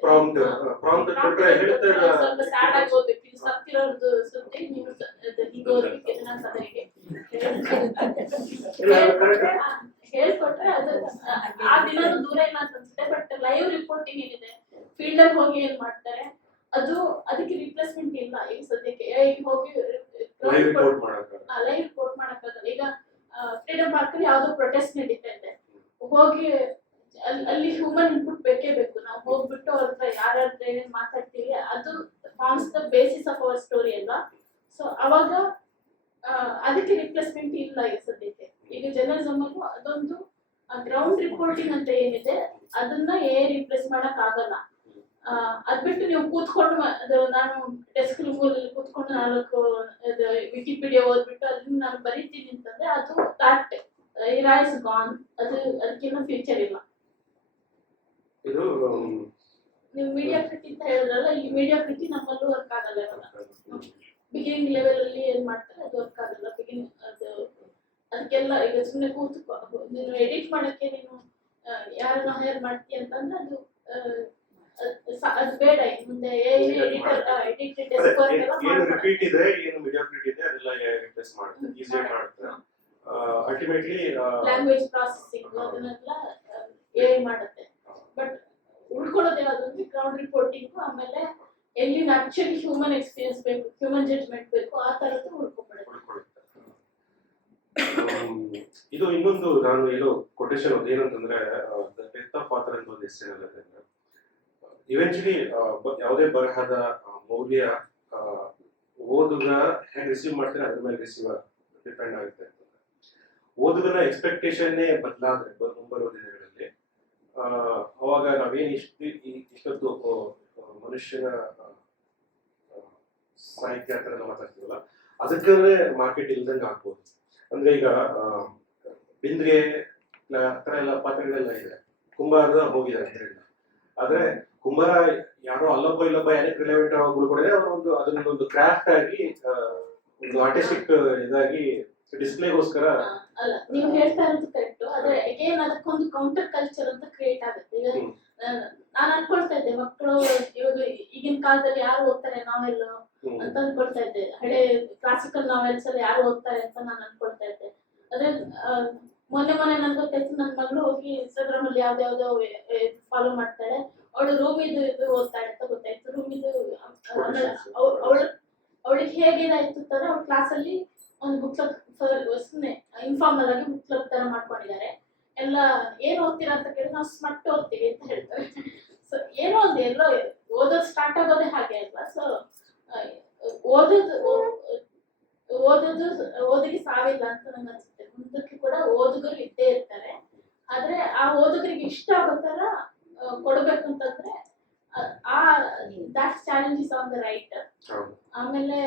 ಪ್ರಾಂಪ್ಟ್ ಪ್ರಾಂಪ್ಟ್ ಕೊಟ್ರೆ ಹೇಳ್ತಾರೆ ಸ್ವಲ್ಪ ಸ್ಯಾಡ್ ಆಗಿ ಹೋಗ್ಬೇಕು ಇದು ಸತ್ತಿರೋದು ಸುದ್ದಿ ನೀವು ಸ- ಅದು ಹೀಗೆ ಓದ್ಬೇಕು ಸದರಿಗೆ ಹೇಳ್ಕೊಟ್ರೆ ಅದು ಆ- ದಿನದ ದೂರ ಇಲ್ಲ ಅಂತ ಅನ್ಸುತ್ತೆ. ಬಟ್ ಲೈವ್ ರಿಪೋರ್ಟಿಂಗ್ ಏನಿದೆ? ಫೀಲ್ಡ್ ಅಲ್ಲಿ ಹೋಗಿ ಏನ್ ಮಾಡ್ತಾರೆ? ಅದು ಅದಕ್ಕೆ ರಿಪ್ಲೇಸ್ಮೆಂಟ್ ಇಲ್ಲ. ಈಗ ಸದ್ಯಕ್ಕೆ ಈಗ ಹೋಗಿ ಲೈವ್ ರಿಪೋರ್ಟ್ ಮಾಡಕ್ಕೆ ಲೈವ್ ರಿಪೋರ್ಟ್ ಮಾಡಕ್ಕಾಗಲ್ಲ. ಈಗ ಫ್ರೀಡಮ್ ಪಾರ್ಕ್ ಅಲ್ಲಿ ಯಾವ್ದೋ ಪ್ರೊಟೆಸ್ಟ್ ನಡೀತಾ ಇದೆ. ಹೋಗಿ ಅಲ್ಲಿ ಹ್ಯೂಮನ್ ಇನ್ಪುಟ್ ಬೇಕೇ ಬೇಕು. ನಾವು ಹೋಗ್ಬಿಟ್ಟು ಅವ್ರ ಹತ್ರ ಯಾರ್ಯಾರ ಏನೇನು ಮಾತಾಡ್ತೀವಿ ಅದು forms the basis of our story ಅಲ್ವಾ? ಸೊ ಅವಾಗ ಅದಕ್ಕೆ ರಿಪ್ಲೇಸ್ಮೆಂಟ್ ಇಲ್ಲ ಈಗ ಸದ್ಯಕ್ಕೆ. ಈಗ ಜರ್ನಲಿಸಮ್ ಅದೊಂದು ಗ್ರೌಂಡ್ ರಿಪೋರ್ಟಿಂಗ್ ಅಂತ ಏನಿದೆ ಅದನ್ನ ಏ ರಿಪ್ಲೇಸ್ ಮಾಡಕ್ ಆಗಲ್ಲ. ಆ, ಅದ್ ಬಿಟ್ಟು ನೀವು ಕೂತ್ಕೊಂಡು ನಾನು ಡೆಸ್ಕ್ ರೂಮಲ್ಲಿ ಕೂತ್ಕೊಂಡು ನಾಲ್ಕು ವಿಕಿಪೀಡಿಯಾ ಓದ್ಬಿಟ್ಟು ಅದನ್ನ ನಾನು ಬರೀತೀನಿ ಅಂತಂದ್ರೆ ಅದು ದಾಟ್ ಇರಾ ಇಸ್ ಗಾನ್ ಅದು ಅದಕ್ಕಿನ್ನೂ ಫ್ಯೂಚರ್ ಇಲ್ಲ. ಇದು ನೀವು ಮೀಡಿಯಾ ಫಿಟ್ ಅಂತ ಹೇಳಿದ್ರಲ್ಲ ಈ ಮೀಡಿಯಾ ಫಿಟ್ ನಮ್ಮಲ್ಲೂ ವರ್ಕ್ ಆಗಲ್ಲ ಬಿಗಿನಿಂಗ್ ಲೆವೆಲ್ ಅಲ್ಲಿ ಏನ್ ಮಾಡ್ತಾರೆ ಅದು ವರ್ಕ್ ಆಗಲ್ಲ. ಬಿಗಿನಿಂಗ್ ಅದು ಅದಕ್ಕೆಲ್ಲ ಈಗ ಸುಮ್ಮನೆ ಕೂತು ನೀನು ಎಡಿಟ್ ಮಾಡಕ್ಕೆ ನೀನು ಯಾರನ್ನ ಹೈರ್ ಮಾಡ್ತೀಯ ಅಂತಂದ್ರೆ ಅದು ಅದ್- ಬೇಡ. ಮುಂದೆ ಏನ್- ರಿಪೀಟ್ ಇದೆ ಏನು ಮಿಡಿಯೋಕ್ರಿಟಿ ಇದೆ ಅದೆಲ್ಲ ರಿಪ್ಲೇಸ್ ಮಾಡುತ್ತೆ ಈಸಿಯಾಗಿ ಮಾಡುತ್ತೆ ಅಲ್ಟಿಮೇಟ್ಲಿ ಲ್ಯಾಂಗ್ವೇಜ್ ಪ್ರಾಸೆಸಿಂಗ್ ಅದನ್ನೆಲ್ಲ ಎ ಮಾಡುತ್ತೆ. ಬಟ್ ಉಳ್ಕೊಳ್ಳೋದು ಯಾವ್ದು ಅಂದ್ರೆ ಗ್ರೌಂಡ್ ರಿಪೋರ್ಟಿಂಗ್ ಆಮೇಲೆ ಎಲ್ಲಿ ಆಕ್ಚುಲಿ ಹ್ಯೂಮನ್ ಎಕ್ಸ್ಪೀರಿಯನ್ಸ್ ಬೇಕು ಹ್ಯೂಮನ್ ಜಡ್ಜ್ಮೆಂಟ್ ಬೇಕು ಆ ತರದ್ದು ಉಳ್ಕೊಂಡ್ಬಿಡುತ್ತೆ ಇದು ಇನ್ನೊಂದು ನಾನು ಹೇಳೋ ಕೊಟೇಶನ್ ಏನಂತಂದ್ರೆ ಡೆತ್ ಆಫ್ ಆಥರ್ ಅಂತ ಒಂದು ಇವೆಂಚುಲಿ ಯಾವುದೇ ಬರಹದ ಮೌಲ್ಯ ಓದುಗ ಹೇಗೆ ರಿಸೀವ್ ಮಾಡ್ತಾರೆ ಅದ್ರ ಮೇಲೆ ರಿಸೀವ್ ಡಿಪೆಂಡ್ ಆಗುತ್ತೆ ಓದುಗನ ಎಕ್ಸ್ಪೆಕ್ಟೇಷನ್ನೇ ಬದಲಾದ್ರೆ ಆ, ಅವಾಗ ನಾವೇನು ಇಷ್ಟು ಇಷ್ಟೊತ್ತು ಮನುಷ್ಯನ ಸಾಹಿತ್ಯ ಅಂತ ನಾವು ಮಾತಾಡ್ತೀವಲ್ಲ ಅದಕ್ಕೆ ಮಾರ್ಕೆಟ್ ಇಲ್ದಂಗೆ ಆಗ್ಬೋದು. ಅಂದ್ರೆ ಈಗ ಬಿಂದ್ರೆ ಥರ ಎಲ್ಲ ಪಾತ್ರಗಳೆಲ್ಲ ಇದೆ. ಕುಂಬಾರದ ಹೋಗಿದೆ ಅದರಿಂದ ಆದ್ರೆ ಕುಂಬಾರ ಯಾರೋ ಅಲ್ಲೊಬ್ಬ ಇಲ್ಲೊಬ್ಬ ಏನಕ್ಕೆ ರಿಲೆವೆಂಟ್ ಉಳ್ಕೊಡದೆ ಅವ್ರ ಒಂದು ಅದನ್ನೊಂದು ಕ್ರಾಫ್ಟ್ ಆಗಿ ಒಂದು ಆರ್ಟಿಸ್ಟಿಕ್ ಇದಾಗಿ ಡಿಸ್ಪ್ಲೇಗೋಸ್ಕರ ಅಲ್ಲ ನೀವು ಹೇಳ್ತಾ ಇರೋದು ಕರೆಕ್ಟ್ ಆದ್ರೆ ಅಗೇನ್ ಅದಕ್ಕೊಂದು ಕೌಂಟರ್ ಕಲ್ಚರ್ ಅಂತ ಕ್ರಿಯೇಟ್ ಆಗುತ್ತೆ. ಈಗ. ನಾನು ಅನ್ಕೊಳ್ತಾ ಇದ್ದೆ ಮಕ್ಕಳು ಇವಾಗ ಈಗಿನ ಕಾಲದಲ್ಲಿ ಯಾರು ಓದ್ತಾರೆ ನಾವೆಲ್ಲ ಅಂತ ಅನ್ಕೊಳ್ತಾ ಇದ್ದೆ. ಹಳೆ ಕ್ಲಾಸಿಕಲ್ ನಾವೆಲ್ಸ್ ಅಲ್ಲಿ ಯಾರು ಓದ್ತಾರೆ ಅಂತ ನಾನು ಅನ್ಕೊಳ್ತಾ ಇದ್ದೆ. ಆದ್ರೆ ಮೊನ್ನೆ ಮೊನ್ನೆ ನನ್ ಗೊತ್ತಾಯ್ತು ನನ್ನ ಮಗಳು ಹೋಗಿ ಇನ್ಸ್ಟಾಗ್ರಾಮ್ ಅಲ್ಲಿ ಯಾವ್ದಾವ್ದೋ ಫಾಲೋ ಮಾಡ್ತಾಳೆ. ಅವಳು ರೂಮಿದು ಇದು ಓದ್ತಾಳೆ ಅಂತ ಗೊತ್ತಾಯ್ತು. ರೂಮಿದು ಇದು ಅವಳು ಅವಳಿಗೆ ಹೇಗೆ ಇದಾಯ್ತು ಅಂತಾರೆ ಅವ್ಳ ಕ್ಲಾಸಲ್ಲಿ ಒಂದು ಬುಕ್ ಸುಮ್ಮನೆ ಇನ್ಫಾರ್ಮಲ್ ಆಗಿ ಬುಕ್ ಕ್ಲಬ್ ತರ ಮಾಡ್ಕೊಂಡಿದ್ದಾರೆ. ಎಲ್ಲ ಏನು ಓದ್ತೀರಾ ಅಂತ ಕೇಳಿದ್ರೆ ನಾವು ಸ್ಮಟ್ ಓದ್ತೀವಿ ಅಂತ ಹೇಳ್ತಾರೆ. ಸೊ ಏನೋ ಒಂದು ಎಲ್ಲೋ ಓದೋದು ಸ್ಟಾರ್ಟ್ ಆಗೋದೇ ಹಾಗೆ ಅಲ್ವಾ? ಸೊ ಓದೋದು ಓದೋದು ಓದಿಗೆ ಸಾವಿಲ್ಲ ಅಂತ ನಂಗೆ ಅನ್ಸುತ್ತೆ. ಮುಂದಕ್ಕೆ ಕೂಡ ಓದುಗರು ಇದ್ದೇ ಇರ್ತಾರೆ. ಆದ್ರೆ ಆ ಓದುಗರಿಗೆ ಇಷ್ಟ ಆಗೋ ತರ ಕೊಡಬೇಕು ಅಂತಂದ್ರೆ ಆ- challenge is on the right ಆಮೇಲೆ